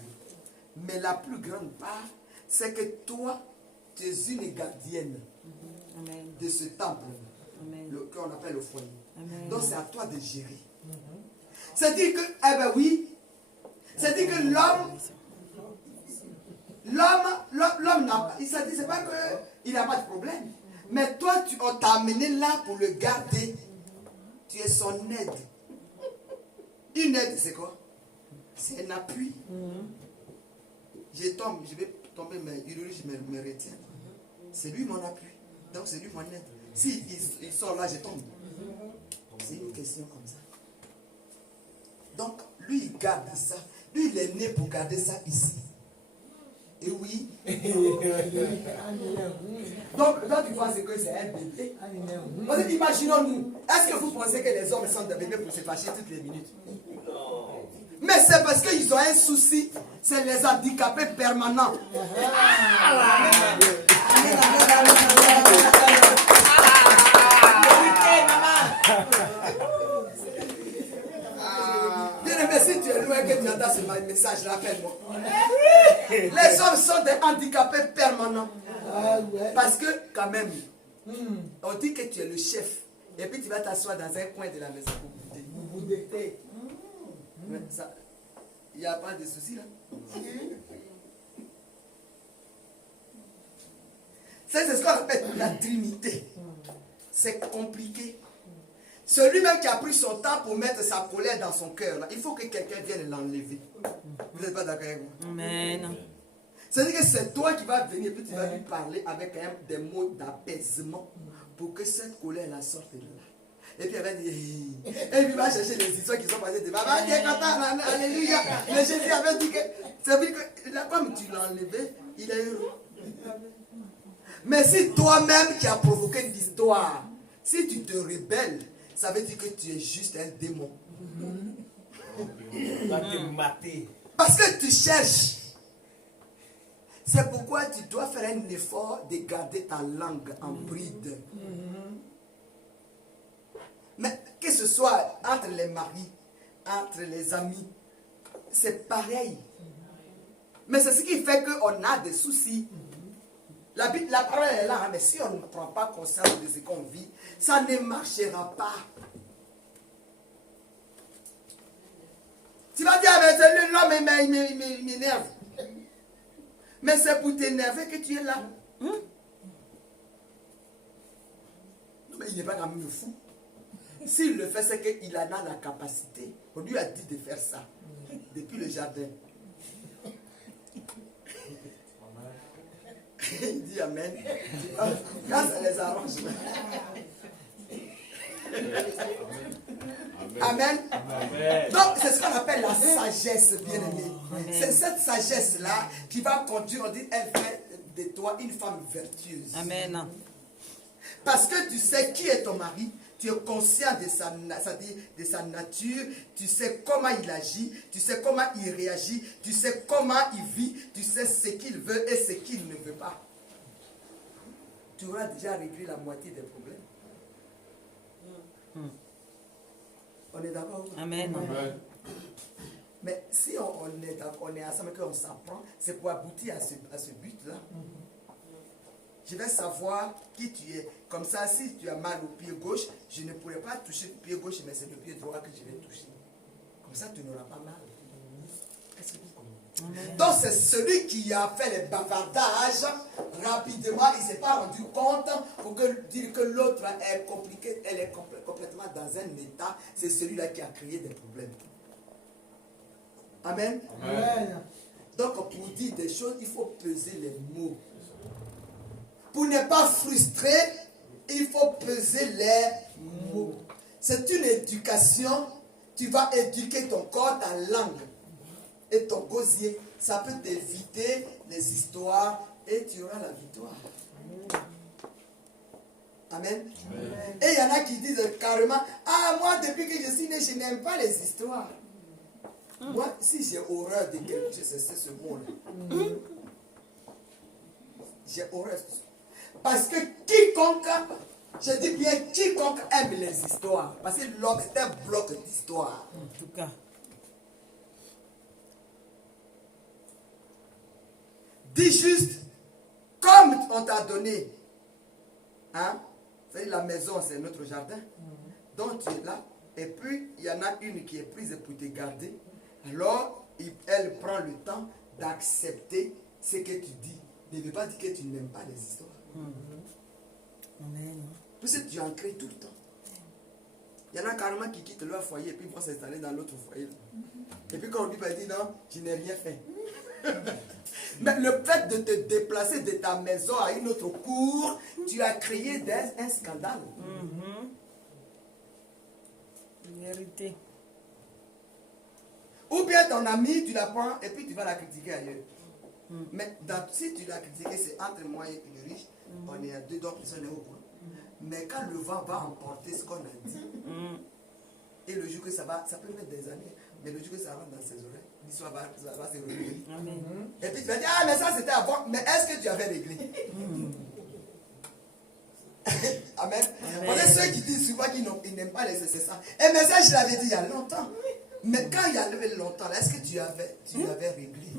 Mais la plus grande part, c'est que toi, tu es une gardienne de ce temple qu'on appelle le foyer. Donc c'est à toi de gérer. C'est-à-dire que, eh ben oui, c'est-à-dire que l'homme n'a pas, c'est pas qu'il n'a pas de problème. Mais toi, on t'a amené là pour le garder. Tu es son aide. Une aide, c'est quoi? C'est un appui. Je vais tomber, mais je me retiens. C'est lui mon appui. Donc c'est lui mon aide. Si il sort là, je tombe. C'est une question comme ça. Donc, lui, il garde ça. Lui, il est né pour garder ça ici. Et oui. Donc, tu vois, c'est que c'est un bébé. Imaginons-nous. Est-ce que vous pensez que les hommes sont des bébés pour se fâcher toutes les minutes? Mais c'est parce qu'ils ont un souci. C'est les handicapés permanents. Mais si tu es loin que tu entends ce message, rappelle-moi. Les hommes sont des handicapés permanents. Parce que, quand même, on dit que tu es le chef. Et puis tu vas t'asseoir dans un coin de la maison pour bouder. Il n'y a pas de souci là. C'est ce qu'on appelle la Trinité. C'est compliqué. Celui-même qui a pris son temps pour mettre sa colère dans son cœur, là, il faut que quelqu'un vienne l'enlever. Vous n'êtes pas d'accord avec moi? Amen. C'est-à-dire que c'est toi qui vas venir, puis tu vas lui parler avec des mots d'apaisement pour que cette colère-là sorte de là. Et puis elle va dire, et puis il va chercher les histoires qui sont passées devant. Alléluia. Mais Jésus avait dit que, ça veut dire que là, comme tu l'as enlevé, il est heureux. Mais si toi-même qui as provoqué l'histoire, si tu te rebelles, ça veut dire que tu es juste un démon. Parce que tu cherches. C'est pourquoi tu dois faire un effort de garder ta langue en bride. Mais que ce soit entre les maris, entre les amis, c'est pareil. Mais c'est ce qui fait qu'on a des soucis. La parole est là, mais si on ne prend pas conscience de ce qu'on vit, ça ne marchera pas. Tu vas dire, mais l'homme m'énerve. Mais c'est pour t'énerver que tu es là. Non, mais il n'est pas quand même fou. S'il le fait, c'est qu'il en a la capacité. On lui a dit de faire ça. Depuis le jardin. Il dit Amen. Quand ça les arrange. Amen. Amen. Donc, c'est ce qu'on appelle la sagesse, bien-aimée. C'est cette sagesse-là qui va conduire, on dit, elle fait de toi une femme vertueuse. Amen. Parce que tu sais qui est ton mari, tu es conscient de sa nature, tu sais comment il agit, tu sais comment il réagit, tu sais comment il vit, tu sais ce qu'il veut et ce qu'il ne veut pas. Tu auras déjà réglé la moitié des problèmes. On est d'accord? Amen. Amen. Mais si on est ensemble, qu'on s'apprend, c'est pour aboutir à ce but-là. Je vais savoir qui tu es. Comme ça, si tu as mal au pied gauche, je ne pourrai pas toucher le pied gauche, mais c'est le pied droit que je vais toucher. Comme ça, tu n'auras pas mal. Est-ce que vous comprenez? Donc, c'est celui qui a fait les bavardages. Rapidement, il ne s'est pas rendu compte pour dire que l'autre est compliquée, elle est complètement dans un état. C'est celui-là qui a créé des problèmes. Amen. Amen. Donc, pour dire des choses, il faut peser les mots. Pour ne pas frustrer, il faut peser les mots. C'est une éducation. Tu vas éduquer ton corps, ta langue et ton gosier. Ça peut t'éviter les histoires et tu auras la victoire. Amen. Amen. Et il y en a qui disent carrément, ah, moi, depuis que je suis né, je n'aime pas les histoires. Moi, si j'ai horreur de quelque chose, c'est ce mot-là. J'ai horreur de ça. Parce que quiconque, je dis bien quiconque aime les histoires. Parce que l'homme est un bloc d'histoire. En tout cas. Dis juste, comme on t'a donné, hein, c'est la maison, c'est notre jardin. Donc tu es là, et puis il y en a une qui est prise pour te garder. Alors, elle prend le temps d'accepter ce que tu dis. Ne veut pas dire que tu n'aimes pas les histoires. Amen. Parce que tu en crées tout le temps. Il y en a carrément qui quittent leur foyer et puis vont s'installer dans l'autre foyer. Et puis quand on lui dit non, je n'ai rien fait. Mais le fait de te déplacer de ta maison à une autre cour, tu as créé un scandale. Vérité. Ou bien ton ami, tu la prends et puis tu vas la critiquer ailleurs. Mais si tu l'as critiqué, c'est entre moi et une riche. On est à deux, donc personne n'est au courant. Mais quand le vent va emporter ce qu'on a dit, et le jour que ça peut mettre des années, mais le jour que ça rentre dans ses oreilles, l'histoire va se révéler. Et puis tu vas dire, ah, mais ça c'était avant, mais est-ce que tu avais réglé? Amen. Parce que ceux qui disent souvent qu'ils n'aiment pas les ça. Et mais ça, je l'avais dit il y a longtemps. Mais quand il y avait longtemps, est-ce que tu avais réglé?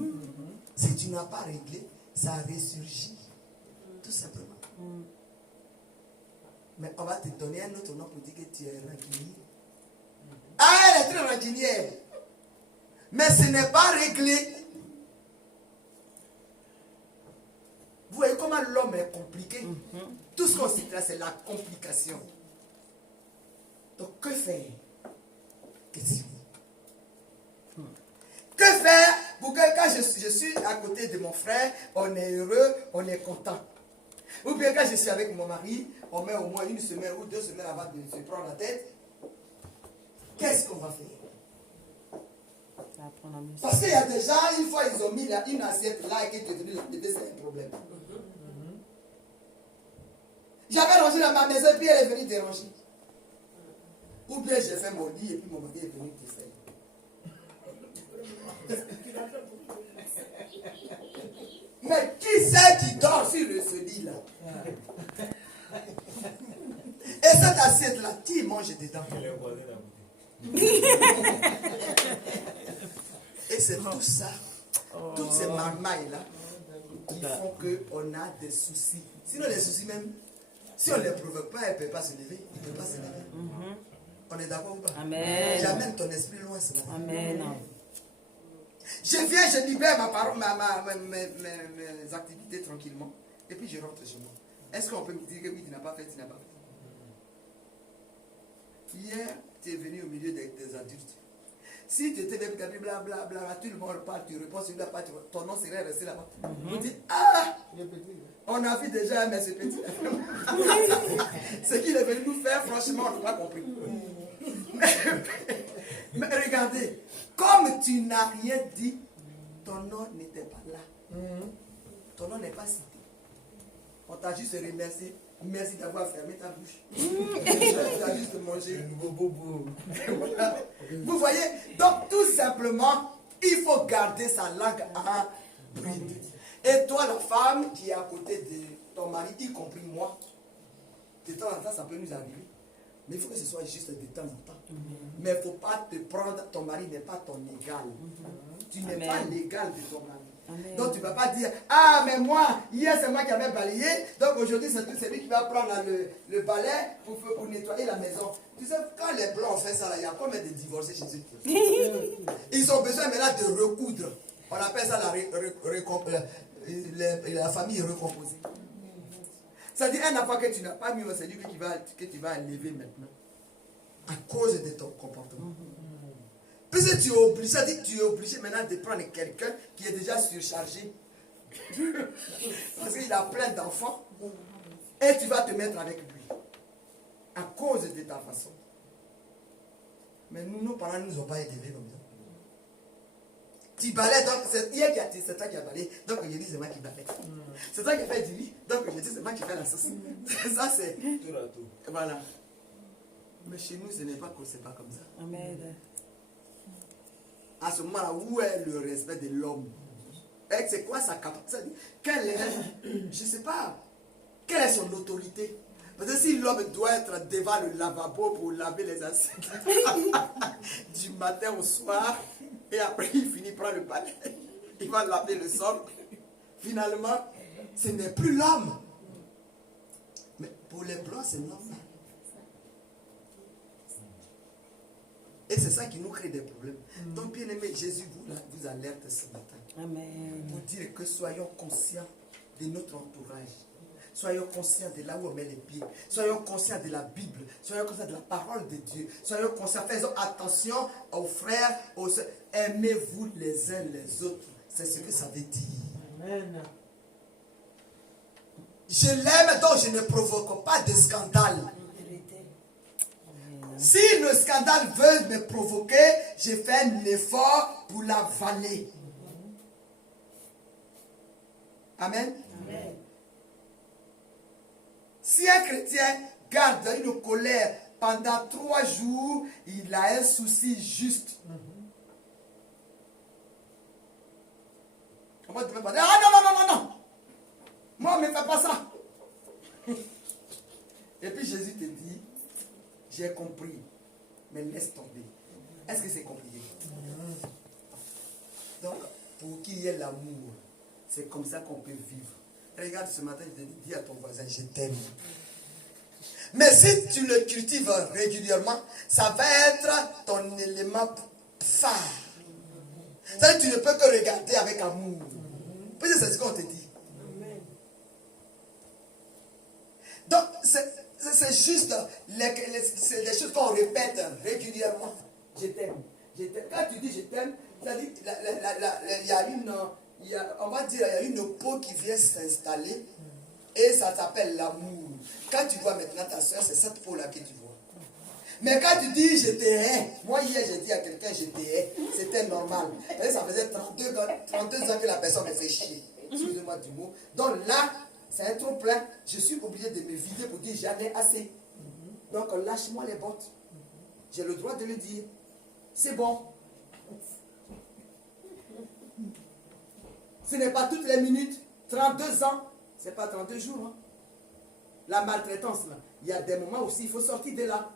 Si tu n'as pas réglé, ça ressurgit. Tout simplement. Mais on va te donner un autre nom pour dire que tu es rancunier. Ah, elle est très rancunière. Mais ce n'est pas réglé. Vous voyez comment l'homme est compliqué? Tout ce qu'on cite là, c'est la complication. Donc, que faire? Question. Que faire pour que quand je suis à côté de mon frère, on est heureux, on est content? Ou bien quand je suis avec mon mari, on met au moins une semaine ou 2 semaines avant de se prendre la tête. Qu'est-ce qu'on va faire? Parce qu'il y a des gens, une fois ils ont mis une assiette là et qu'ils devenaient le bébé, c'est un problème. J'avais rangé dans ma maison et puis elle est venue déranger. Ou bien j'ai fait mon lit et puis mon mari est venu défaire. Mais qui c'est qui dort sur ce lit-là? Et cette assiette-là, qui mange dedans? Et c'est tout ça, toutes ces marmailles-là, qui font qu'on a des soucis. Sinon, les soucis même, si on ne les provoque pas, elle ne peut pas se lever. Il ne peut pas se lever. On est d'accord ou pas? Amen. J'amène ton esprit loin ce matin. Amen. Je viens, je libère ma parole, mes activités tranquillement. Et puis je rentre chez moi. Est-ce qu'on peut me dire que oui, tu n'as pas fait, tu n'as pas fait? Hier, tu es venu au milieu des adultes. Si tu étais même blablabla, tout le monde parle, tu réponds sur la page, ton nom serait resté là-bas. On dit, ah, on a vu déjà, mais ce petit. Ce qu'il est venu nous faire, franchement, on n'a pas compris. Mais regardez, comme tu n'as rien dit, ton nom n'était pas là. Ton nom n'est pas cité. On t'a juste remercié. Merci d'avoir fermé ta bouche. Tu as juste mangé. Voilà. Vous voyez, donc tout simplement, il faut garder sa langue en bride. Et toi, la femme qui est à côté de ton mari, y compris moi, de temps en temps, ça peut nous arriver. Mais il faut que ce soit juste de temps en temps. Mais il ne faut pas te prendre, ton mari n'est pas ton égal. Tu n'es pas l'égal de ton mari. Amen. Donc tu ne vas pas dire, ah mais moi, hier c'est moi qui avais balayé, donc aujourd'hui c'est lui qui va prendre là, le balai pour nettoyer la maison. Tu sais, quand les blancs ont fait ça, là, il y a combien de divorcés chez eux? Ils ont besoin maintenant de recoudre. On appelle ça la famille recomposée. C'est-à-dire un enfant que tu n'as pas mis, c'est lui que tu vas élever maintenant. À cause de ton comportement. Puisque tu es obligé, c'est-à-dire tu es obligé maintenant de prendre quelqu'un qui est déjà surchargé. Parce qu'il a plein d'enfants. Et tu vas te mettre avec lui. À cause de ta façon. Mais nous, nos parents ne nous ont pas élevés comme ça. Tu balais, donc c'est toi qui as balayé, donc je dis c'est moi qui balais. C'est toi qui as fait du lit, donc je dis c'est moi qui fais la sauce. Ça c'est Tout à tout. voilà. Mais chez nous, ce n'est pas comme ça. Amen. À ce moment-là, où est le respect de l'homme? C'est quoi sa capacité? Quelle est, je ne sais pas, quelle est son autorité? Parce que si l'homme doit être devant le lavabo pour laver les assiettes du matin au soir, et après il finit par le balai, il va laver le sol, finalement, ce n'est plus l'homme. Mais pour les blancs, c'est l'homme. Et c'est ça qui nous crée des problèmes. Donc, bien aimé, Jésus vous alerte ce matin. Amen. Pour dire que soyons conscients de notre entourage. Soyons conscients de là où on met les pieds. Soyons conscients de la Bible. Soyons conscients de la parole de Dieu. Soyons conscients. Faisons attention aux frères, aux sœurs. Aimez-vous les uns les autres. C'est ce que ça veut dire. Amen. Je l'aime, donc je ne provoque pas de scandale. Si le scandale veut me provoquer, je fais un effort pour l'avaler. Amen. Amen. Si un chrétien garde une colère pendant 3 jours, il a un souci juste. Moi, tu ne peux pas dire, ah non, non, non, non, non. Moi, on ne me fait pas ça. Et puis Jésus te dit, j'ai compris, mais laisse tomber. Est-ce que c'est compliqué? Donc, pour qu'il y ait l'amour, c'est comme ça qu'on peut vivre. Regarde, ce matin, je te dis à ton voisin, je t'aime. Mais si tu le cultives régulièrement, ça va être ton élément phare. C'est-à-dire que tu ne peux que regarder avec amour. Parce que c'est ce qu'on te dit. Donc, c'est juste c'est des choses qu'on répète régulièrement. Je t'aime. Je t'aime. Quand tu dis je t'aime, c'est-à-dire il y a une, on va dire, il y a une peau qui vient s'installer et ça s'appelle l'amour. Quand tu vois maintenant ta soeur, c'est cette peau-là que tu vois. Mais quand tu dis je te hais, moi hier j'ai dit à quelqu'un je te hais, c'était normal. Et ça faisait 32 ans que la personne me fait chier. Excusez-moi du mot. Donc là, c'est un trop plein. Je suis obligé de me vider pour dire j'en ai assez. Donc lâche-moi les bottes. J'ai le droit de le dire. C'est bon. Ce n'est pas toutes les minutes. 32 ans, ce n'est pas 32 jours. Hein. La maltraitance, là. Il y a des moments aussi, il faut sortir de là.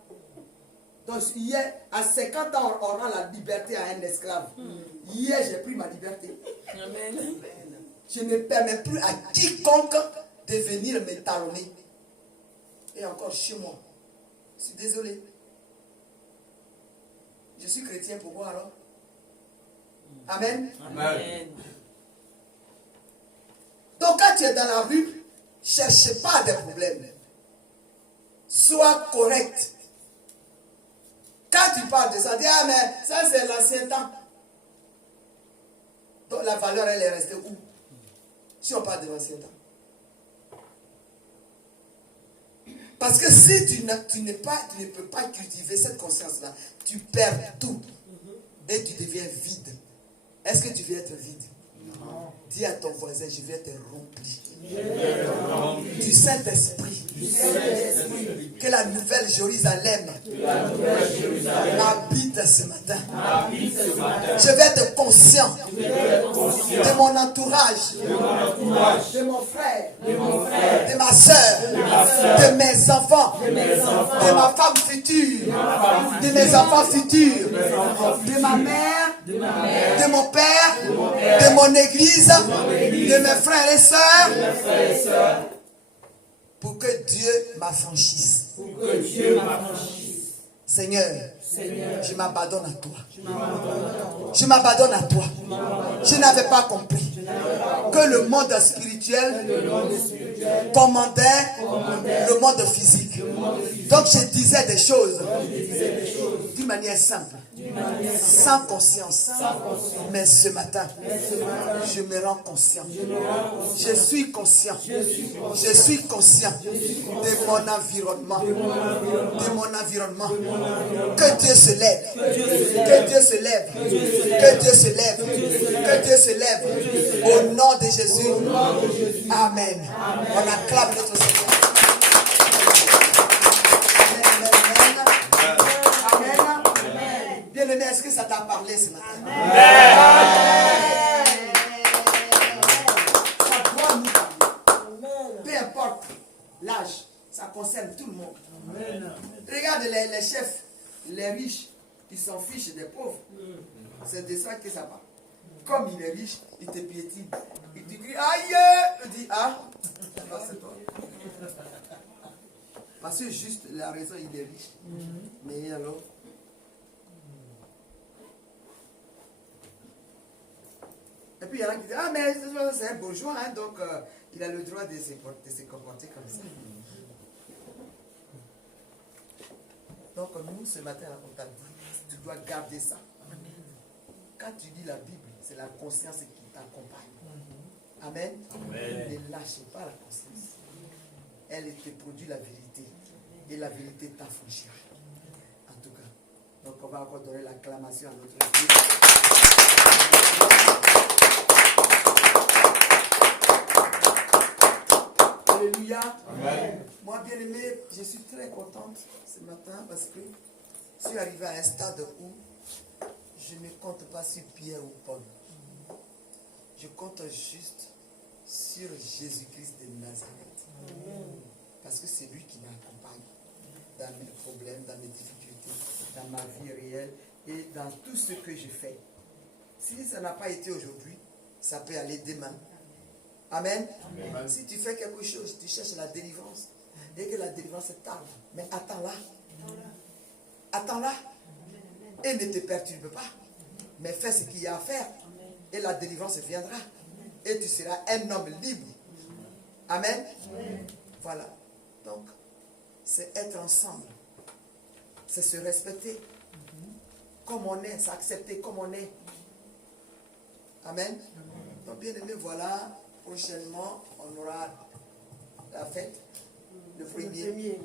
Donc, hier, à 50 ans, on rend la liberté à un esclave. Hier, j'ai pris ma liberté. Amen. Je ne permets plus à quiconque de venir me talonner. Et encore chez moi. Je suis désolé. Je suis chrétien pour moi alors. Amen. Amen. Donc quand tu es dans la rue, ne cherche pas des problèmes. Sois correct. Quand tu parles de ça, dis ah mais ça c'est l'ancien temps. Donc la valeur elle est restée où? Si on parle de l'ancien temps. Parce que si tu ne peux pas cultiver cette conscience-là, tu perds tout. Et tu deviens vide. Est-ce que tu veux être vide? Non. Dis à ton voisin, je vais être rempli. Du Saint-Esprit. Que la nouvelle Jérusalem habite ce matin. Je vais être conscient de mon entourage, de mon frère, de ma soeur, de mes enfants, de ma femme future. de mes enfants futurs, de ma mère, de mon père, de mon église, de mes frères et sœurs, pour que Dieu m'affranchisse. Seigneur, je m'abandonne à toi. Je m'abandonne à toi. Je n'avais pas compris que le monde spirituel commandait le monde physique. Donc je disais des choses d'une manière simple, sans conscience. Mais ce matin, je me rends conscient. Je suis conscient. Je suis conscient de mon environnement. De mon environnement. Que Dieu se lève. Que Dieu se lève. Que Dieu se lève. Que Dieu se lève. Au nom de Jésus. Amen. On acclame notre Seigneur. Bien-aimé, est-ce que ça t'a parlé ce matin? Ça doit nous parler. Peu importe l'âge, ça concerne tout le monde. Regarde les chefs, les riches, ils s'en fichent des pauvres. C'est de ça que ça parle. Comme il est riche, il te piétine. Il te crie, aïe! Il dit, ah, c'est toi. Parce que juste la raison, il est riche. Mais alors? Et puis il y en a qui disent, ah mais c'est un bourgeois, hein, donc il a le droit de se comporter comme ça. Donc nous, ce matin, on t'a dit, tu dois garder ça. Quand tu lis la Bible, c'est la conscience qui t'accompagne. Amen. Ne lâche pas la conscience. Elle te produit la vérité. Et la vérité t'affranchira. En tout cas. Donc on va encore donner l'acclamation à notre Dieu. Alléluia. Amen. Moi, bien aimé, je suis très contente ce matin parce que je suis arrivé à un stade où je ne compte pas sur Pierre ou Paul. Je compte juste sur Jésus-Christ de Nazareth. Amen. Parce que c'est lui qui m'accompagne dans mes problèmes, dans mes difficultés, dans ma vie réelle et dans tout ce que je fais. Si ça n'a pas été aujourd'hui, ça peut aller demain. Amen. Amen. Si tu fais quelque chose, tu cherches la délivrance et que la délivrance tarde, mais attends-la. Attends-la. Et ne te perturbe pas. Mais fais ce qu'il y a à faire. Et la délivrance viendra. Et tu seras un homme libre. Amen. Voilà. Donc, c'est être ensemble. C'est se respecter. Comme on est. S'accepter comme on est. Amen. Donc, bien aimé, voilà. Prochainement, on aura la fête. Le premier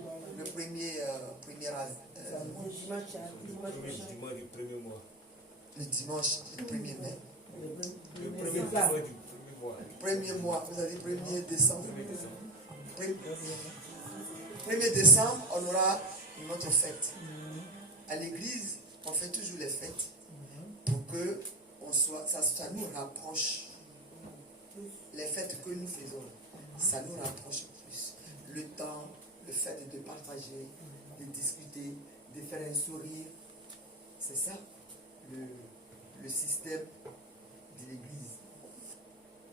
le dimanche, le 1er mai. Le premier mois, vous avez 1er décembre. 1er décembre, on aura notre fête. À l'église, on fait toujours les fêtes pour que ça nous rapproche. Les fêtes que nous faisons, ça nous rapproche plus. Le temps, le fait de partager, de discuter, de faire un sourire. C'est ça le système de l'église.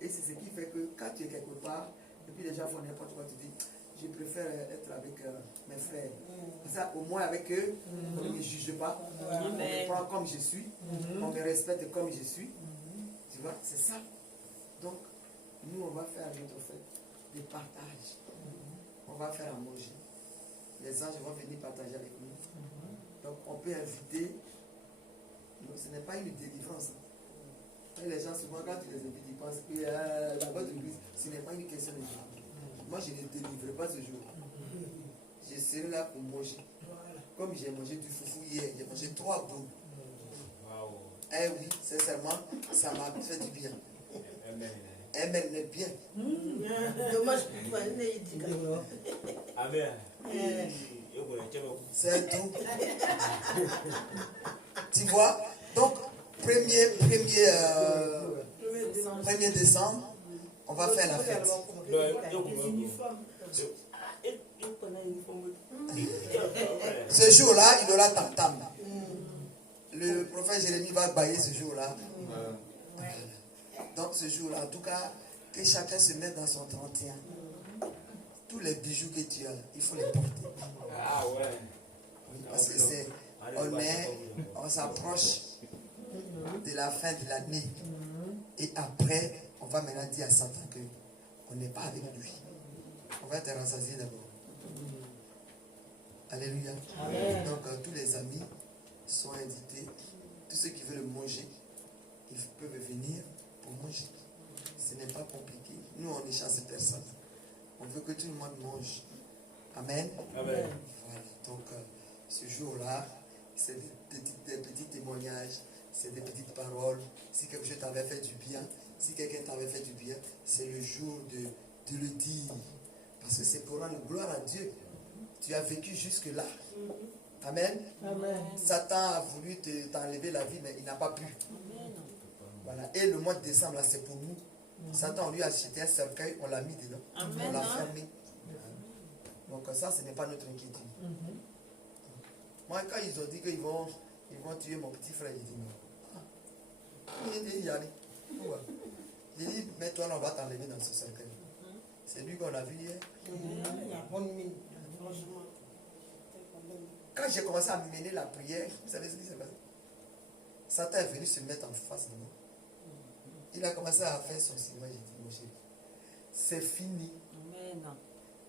Et c'est ce qui fait que quand tu es quelque part, et puis les gens font n'importe quoi, tu dis, je préfère être avec mes frères. Ça, au moins avec eux, on ne me juge pas. On me prend comme je suis. On me respecte comme je suis. Tu vois, c'est ça. Donc, nous, on va faire notre fête de partage. On va faire à manger. Les anges vont venir partager avec nous. Donc, on peut inviter. Non, ce n'est pas une délivrance. Et les gens, souvent, quand tu les invites, ils pensent que la votre église, ce n'est pas une question de délivrance. Moi, je ne délivre pas ce jour. Je serai là pour manger. Comme j'ai mangé du foufou hier, j'ai mangé 3 boules. Eh oui, sincèrement, ça m'a fait du bien. Elle m'aime bien. Dommage pour toi, elle n'est dit. Amen. C'est tout. Tu vois? Donc, 1er décembre, on va faire la fête. Ce jour-là, il aura tam-tam. Le prophète Jérémie va bailler ce jour-là. Donc ce jour-là, en tout cas, que chacun se mette dans son 31. Tous les bijoux que tu as, il faut les porter. Ah ouais. Parce que on s'approche de la fin de l'année. Et après, on va maintenant dire à Satan qu'on n'est pas avec lui. On va te rassasier d'abord. Alléluia. Donc tous les amis sont invités. Tous ceux qui veulent manger, ils peuvent venir pour manger. Ce n'est pas compliqué. Nous, on ne chasse personne. On veut que tout le monde mange. Amen. Amen. Voilà. Donc ce jour-là, c'est des petits témoignages, c'est des petites paroles. Si quelque chose t'avait fait du bien, si quelqu'un t'avait fait du bien, c'est le jour de le dire. Parce que c'est pour rendre gloire à Dieu. Tu as vécu jusque-là. Amen. Amen. Satan a voulu t'enlever la vie, mais il n'a pas pu. Voilà. Et le mois de décembre, là, c'est pour nous. Satan, on lui a acheté un cercueil, on l'a mis dedans. On l'a fermé. Donc ça, ce n'est pas notre inquiétude. Moi, quand ils ont dit qu'ils vont tuer mon petit frère, j'ai dit non. Il dit, allez. J'ai dit, mais toi, on va t'enlever dans ce cercueil. C'est lui qu'on a vu hier. Quand j'ai commencé à mener la prière, vous savez ce qui s'est passé? Satan est venu se mettre en face de moi. Il a commencé à faire son cinéma. J'ai dit, mon chéri, c'est fini.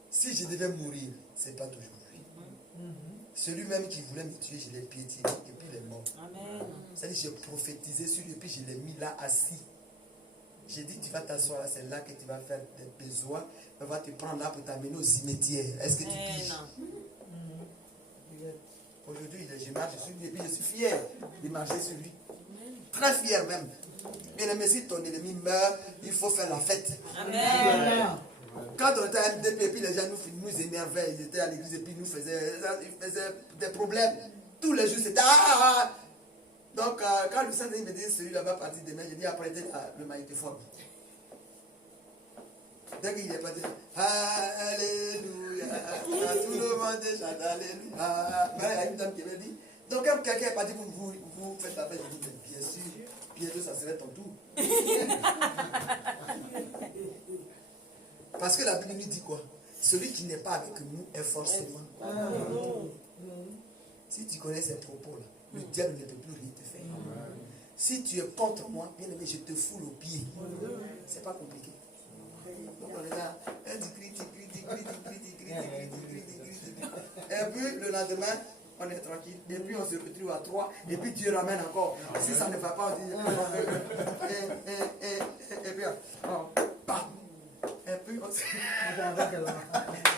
Si je devais mourir, c'est pas toujours lui. Celui-même qui voulait me tuer, je l'ai piétiné et puis il est mort. C'est-à-dire, j'ai prophétisé sur lui et puis je l'ai mis là assis. J'ai dit, tu vas t'asseoir là, c'est là que tu vas faire tes besoins. On va te prendre là pour t'amener au cimetière. Est-ce que tu piges? Aujourd'hui, je marche sur lui et puis je suis fier de marcher sur lui. Très fier même. Bien aimé, si ton ennemi meurt, il faut faire la fête. Amen. Quand on était à MDP, et puis les gens nous énervaient, ils étaient à l'église et puis ils faisaient des problèmes. Tous les jours, c'était ah. Donc, quand le Saint-Denis me dit celui-là va partir demain, je dis apprêtez le magnétophone. Dès qu'il est parti, Alléluia, tout le monde chante Alléluia. Mais il y a une dame qui m'a dit, donc quand quelqu'un est parti, vous faites la fête, je dis, bien sûr, bientôt ça serait ton tour. Parce que la Bible nous dit quoi? Celui qui n'est pas avec nous est forcément. Si tu connais ces propos-là, le diable ne peut plus rien te faire. Si tu es contre moi, bien aimé, je te foule aux pieds. C'est pas compliqué. Donc on est là, elle dit critique. Et puis le lendemain, on est tranquille. Et puis on se retrouve à 3. Et puis Dieu ramène encore. Si ça ne va pas, on dit. Et puis, bam. Et puis on se.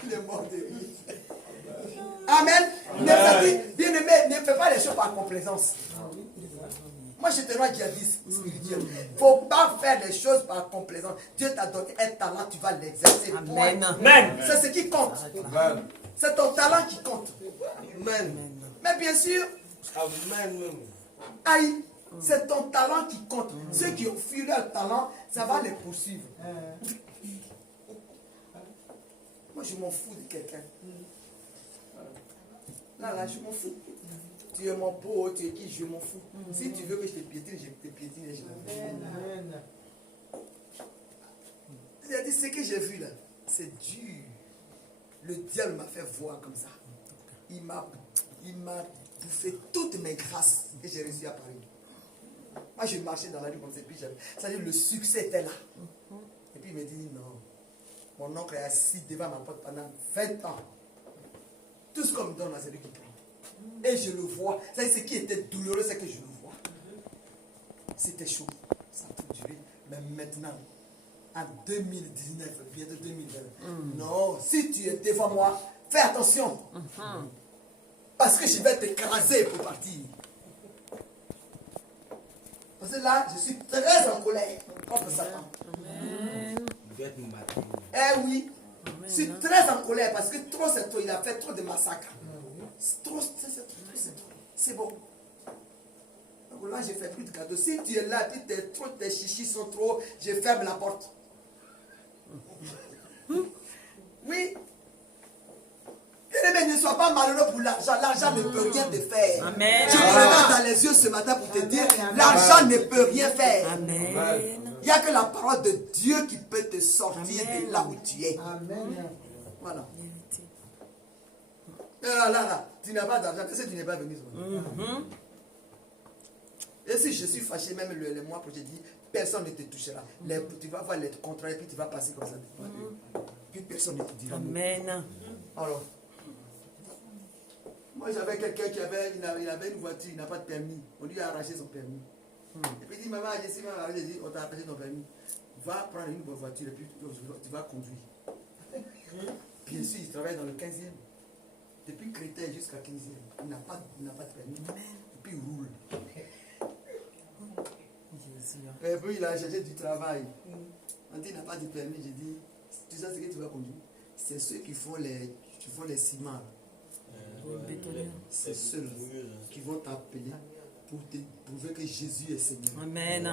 Il est mort de rire. Amen. Bien aimé, ne fais pas les choses par complaisance. Moi, je te rends djihadiste spirituel. Il ne faut pas faire les choses par complaisance. Dieu t'a donné un talent, tu vas l'exercer. Amen. C'est ce qui compte. C'est ton talent qui compte. Amen. Mais bien sûr, aïe, c'est ton talent qui compte. Ceux qui ont fui leur talent, ça va les poursuivre. Moi, je m'en fous de quelqu'un. Là, je m'en fous. Tu es mon beau, tu es qui, je m'en fous. Si tu veux que je te piétine, je te piétine et je m'en fous. J'ai dit, ce que j'ai vu là, c'est dur. Le diable m'a fait voir comme ça. Il m'a bouffé toutes mes grâces que j'ai reçues à Paris. Moi, je marchais dans la rue comme ça, puis c'est-à-dire le succès était là. Et puis il me dit, non. Mon oncle est assis devant ma porte pendant 20 ans. Tout ce qu'on me donne, c'est lui qui prend. Et je le vois. Ça, ce qui était douloureux, c'est que je le vois. C'était chaud. Ça a tout duré. Mais maintenant, en 2019, bientôt 2020, non, si tu es devant moi, fais attention. Parce que je vais t'écraser pour partir. Parce que là, je suis très en colère contre Satan. Eh oui, je suis très en colère parce que trop c'est trop, il a fait trop de massacres. Trop, c'est bon. Donc là, je ne fais plus de cadeaux. Si tu es là, puis tes chichis sont trop, je ferme la porte. Oui. pas malheureux pour l'argent. L'argent ne peut rien te faire. Amen. Je te regarde dans les yeux ce matin pour te dire, l'argent ne peut rien faire. Amen. Il n'y a que la parole de Dieu qui peut te sortir de là où tu es. Amen. Voilà. Là, tu n'as pas d'argent, qu'est-ce que tu n'es pas venu? Et si je suis fâché, même le mois prochain, je dis, personne ne te touchera. Tu vas voir les contrats et puis tu vas passer comme ça. Puis personne ne te dira. Amen. Alors, moi j'avais quelqu'un qui avait une voiture, il n'a pas de permis. On lui a arraché son permis. Et puis il dit, maman, j'ai dit, on t'a arraché ton permis. Va prendre une bonne voiture et puis tu vas conduire. Bien sûr, il travaille dans le 15e. Depuis Créteil jusqu'à 15e. Il n'a pas de permis. Et puis il roule. Et puis il a cherché du travail. On dit, il n'a pas de permis. J'ai dit, tu sais ce que tu vas conduire? C'est ceux qui font les ciments. C'est ceux qui vont t'appeler pour te prouver que Jésus est Seigneur. Amen.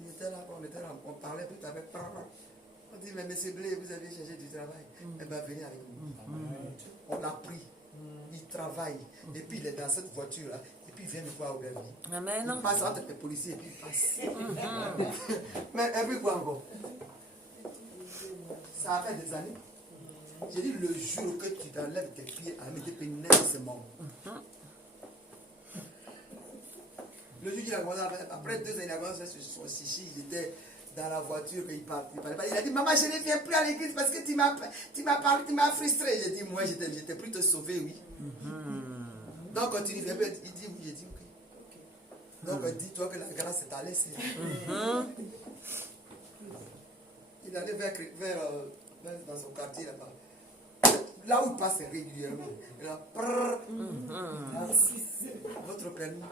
Il était là, on parlait tout avec. On dit, mais monsieur Blé, vous avez cherché du travail. Eh bien, venez avec nous. On l'a pris. Il travaille. Et puis il est dans cette voiture-là. Et puis il vient me voir au Belgique. Amen. Il passe entre les policiers et puis il passe. Mais et puis quoi encore? Ça a fait des années. J'ai dit, le jour que tu t'enlèves tes pieds à mettre tes pénètres, c'est mort. Le jour qu'il a commencé, après 2 ans, il a commencé à faire son chichi, il était dans la voiture, il parlait pas. Il a dit, maman, je ne viens plus à l'église parce que tu m'as parlé, tu m'as frustré. J'ai dit, moi, j'étais plus te sauver, oui. Donc, quand tu ne viens plus, il dit, oui, j'ai dit, ok. Donc, dis-toi que la grâce est allée. Il allait vers dans son quartier là-bas. Là où il passe régulièrement. Il a votre permis.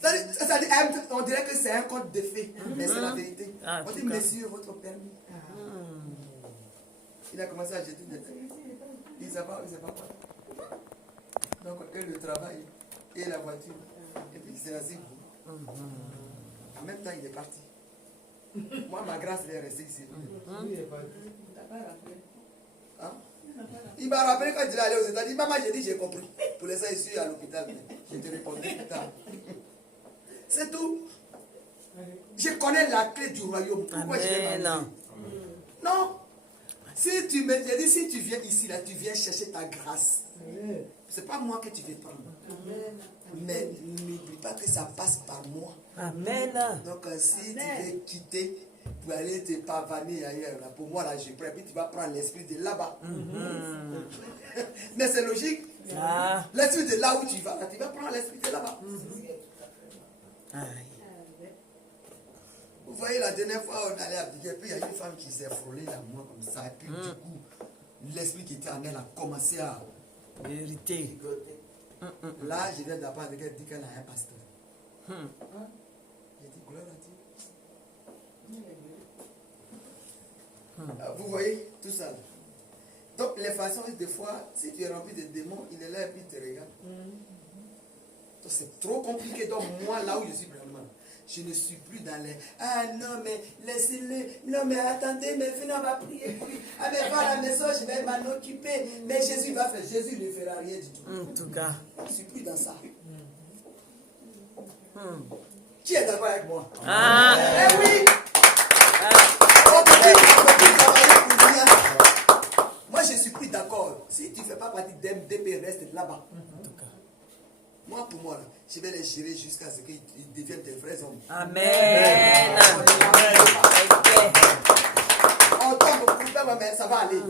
Ça dit, on dirait que c'est un conte de fées, mais c'est la vérité. On dit, monsieur, votre permis. Il a commencé à jeter des têtes. Il ne sait pas quoi. Donc, le travail et la voiture. Et puis, il s'est assis. En même temps, il est parti. Moi, ma grâce, elle est restée ici. Hein? Il m'a rappelé quand il est allé aux États-Unis. Maman, j'ai dit, j'ai compris. Pour les ça, je suis à l'hôpital. Je te répondrai plus tard. C'est tout. Je connais la clé du royaume. Pourquoi je l'ai pas? Non. Si tu viens ici, là, tu viens chercher ta grâce. C'est pas moi que tu veux prendre. Mais n'oublie pas que ça passe par moi. Amen. Donc si tu veux quitter pour aller te pavaner ailleurs, là, pour moi là je prends, puis tu vas prendre l'esprit de là-bas. Mais c'est logique. L'esprit de là où tu vas, là, tu vas prendre l'esprit de là-bas. Vous voyez, la dernière fois on allait abdiquer, puis il y a une femme qui s'est frôlée là, moi comme ça, et puis du coup, l'esprit qui était en elle a commencé à vérité. Là, je viens d'apprendre qu'elle dit qu'elle a un pasteur. J'ai dit, gloire à Dieu. Vous voyez tout ça. Donc, les façons, des fois, si tu es rempli de démons, il est là et puis il te regarde. Donc, c'est trop compliqué. Donc, moi, là où je suis vraiment, je ne suis plus dans les... Ah non, mais laissez-le. Non, mais attendez, mais venez, on va prier pour lui. Ah, mais va à la maison, je vais m'en occuper. Mais Jésus va faire. Jésus ne fera rien du tout. En tout cas. Je ne suis plus dans ça. Qui est d'accord avec moi? Eh oui! On peut travailler pour rien. Moi, je ne suis plus d'accord. Si tu ne fais pas partie d'MDP, reste là-bas. Moi, pour moi, là, je vais les gérer jusqu'à ce qu'ils deviennent des vrais hommes. Amen. On tombe au problème, mais ça va aller.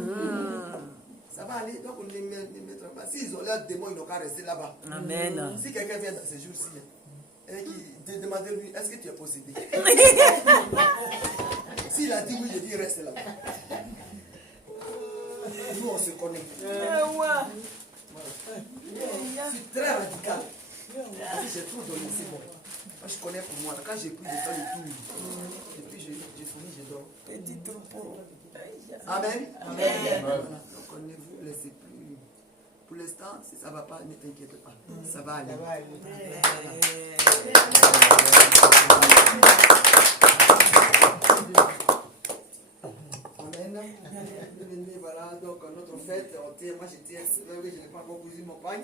Ça va aller, donc on ne les mettra pas. S'ils ont l'air démons, ils n'ont qu'à rester là-bas. Amen. Si quelqu'un vient dans ces jours-ci, et qui demande lui, est-ce que tu es possédé? S'il a dit oui, je dis reste là-bas. Nous, on se connaît. Voilà. Je suis très radical. J'ai trop donné, c'est bon. Moi, je connais pour moi. Quand j'ai pris le temps de tout, et puis j'ai fini, je dors. Petit troupeau. Amen. Amen. Donc, on ne vous laissez plus. Pour l'instant, si ça ne va pas, ne t'inquiète pas. Ça va aller. Ça va aller. moi j'étais un seul, je n'ai pas encore cousu mon pain.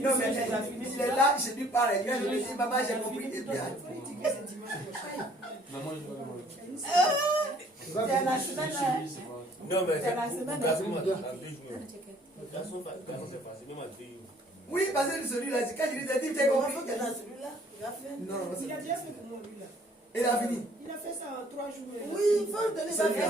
Non, mais Il est là, je lui parle. Et quand je lui dis, maman, j'ai compris. Et puis, c'est la semaine. Non, mais C'est la semaine. garçon, c'est facile, même à 2 jours. oui, parce que celui-là, quand je lui ai dit, tu as compris. Il y a dans celui-là, il a fait. Non, non, Il a déjà fait pour moi, lui, là. il a fini. Il a fait ça en 3 jours. Oui, il faut donner ça.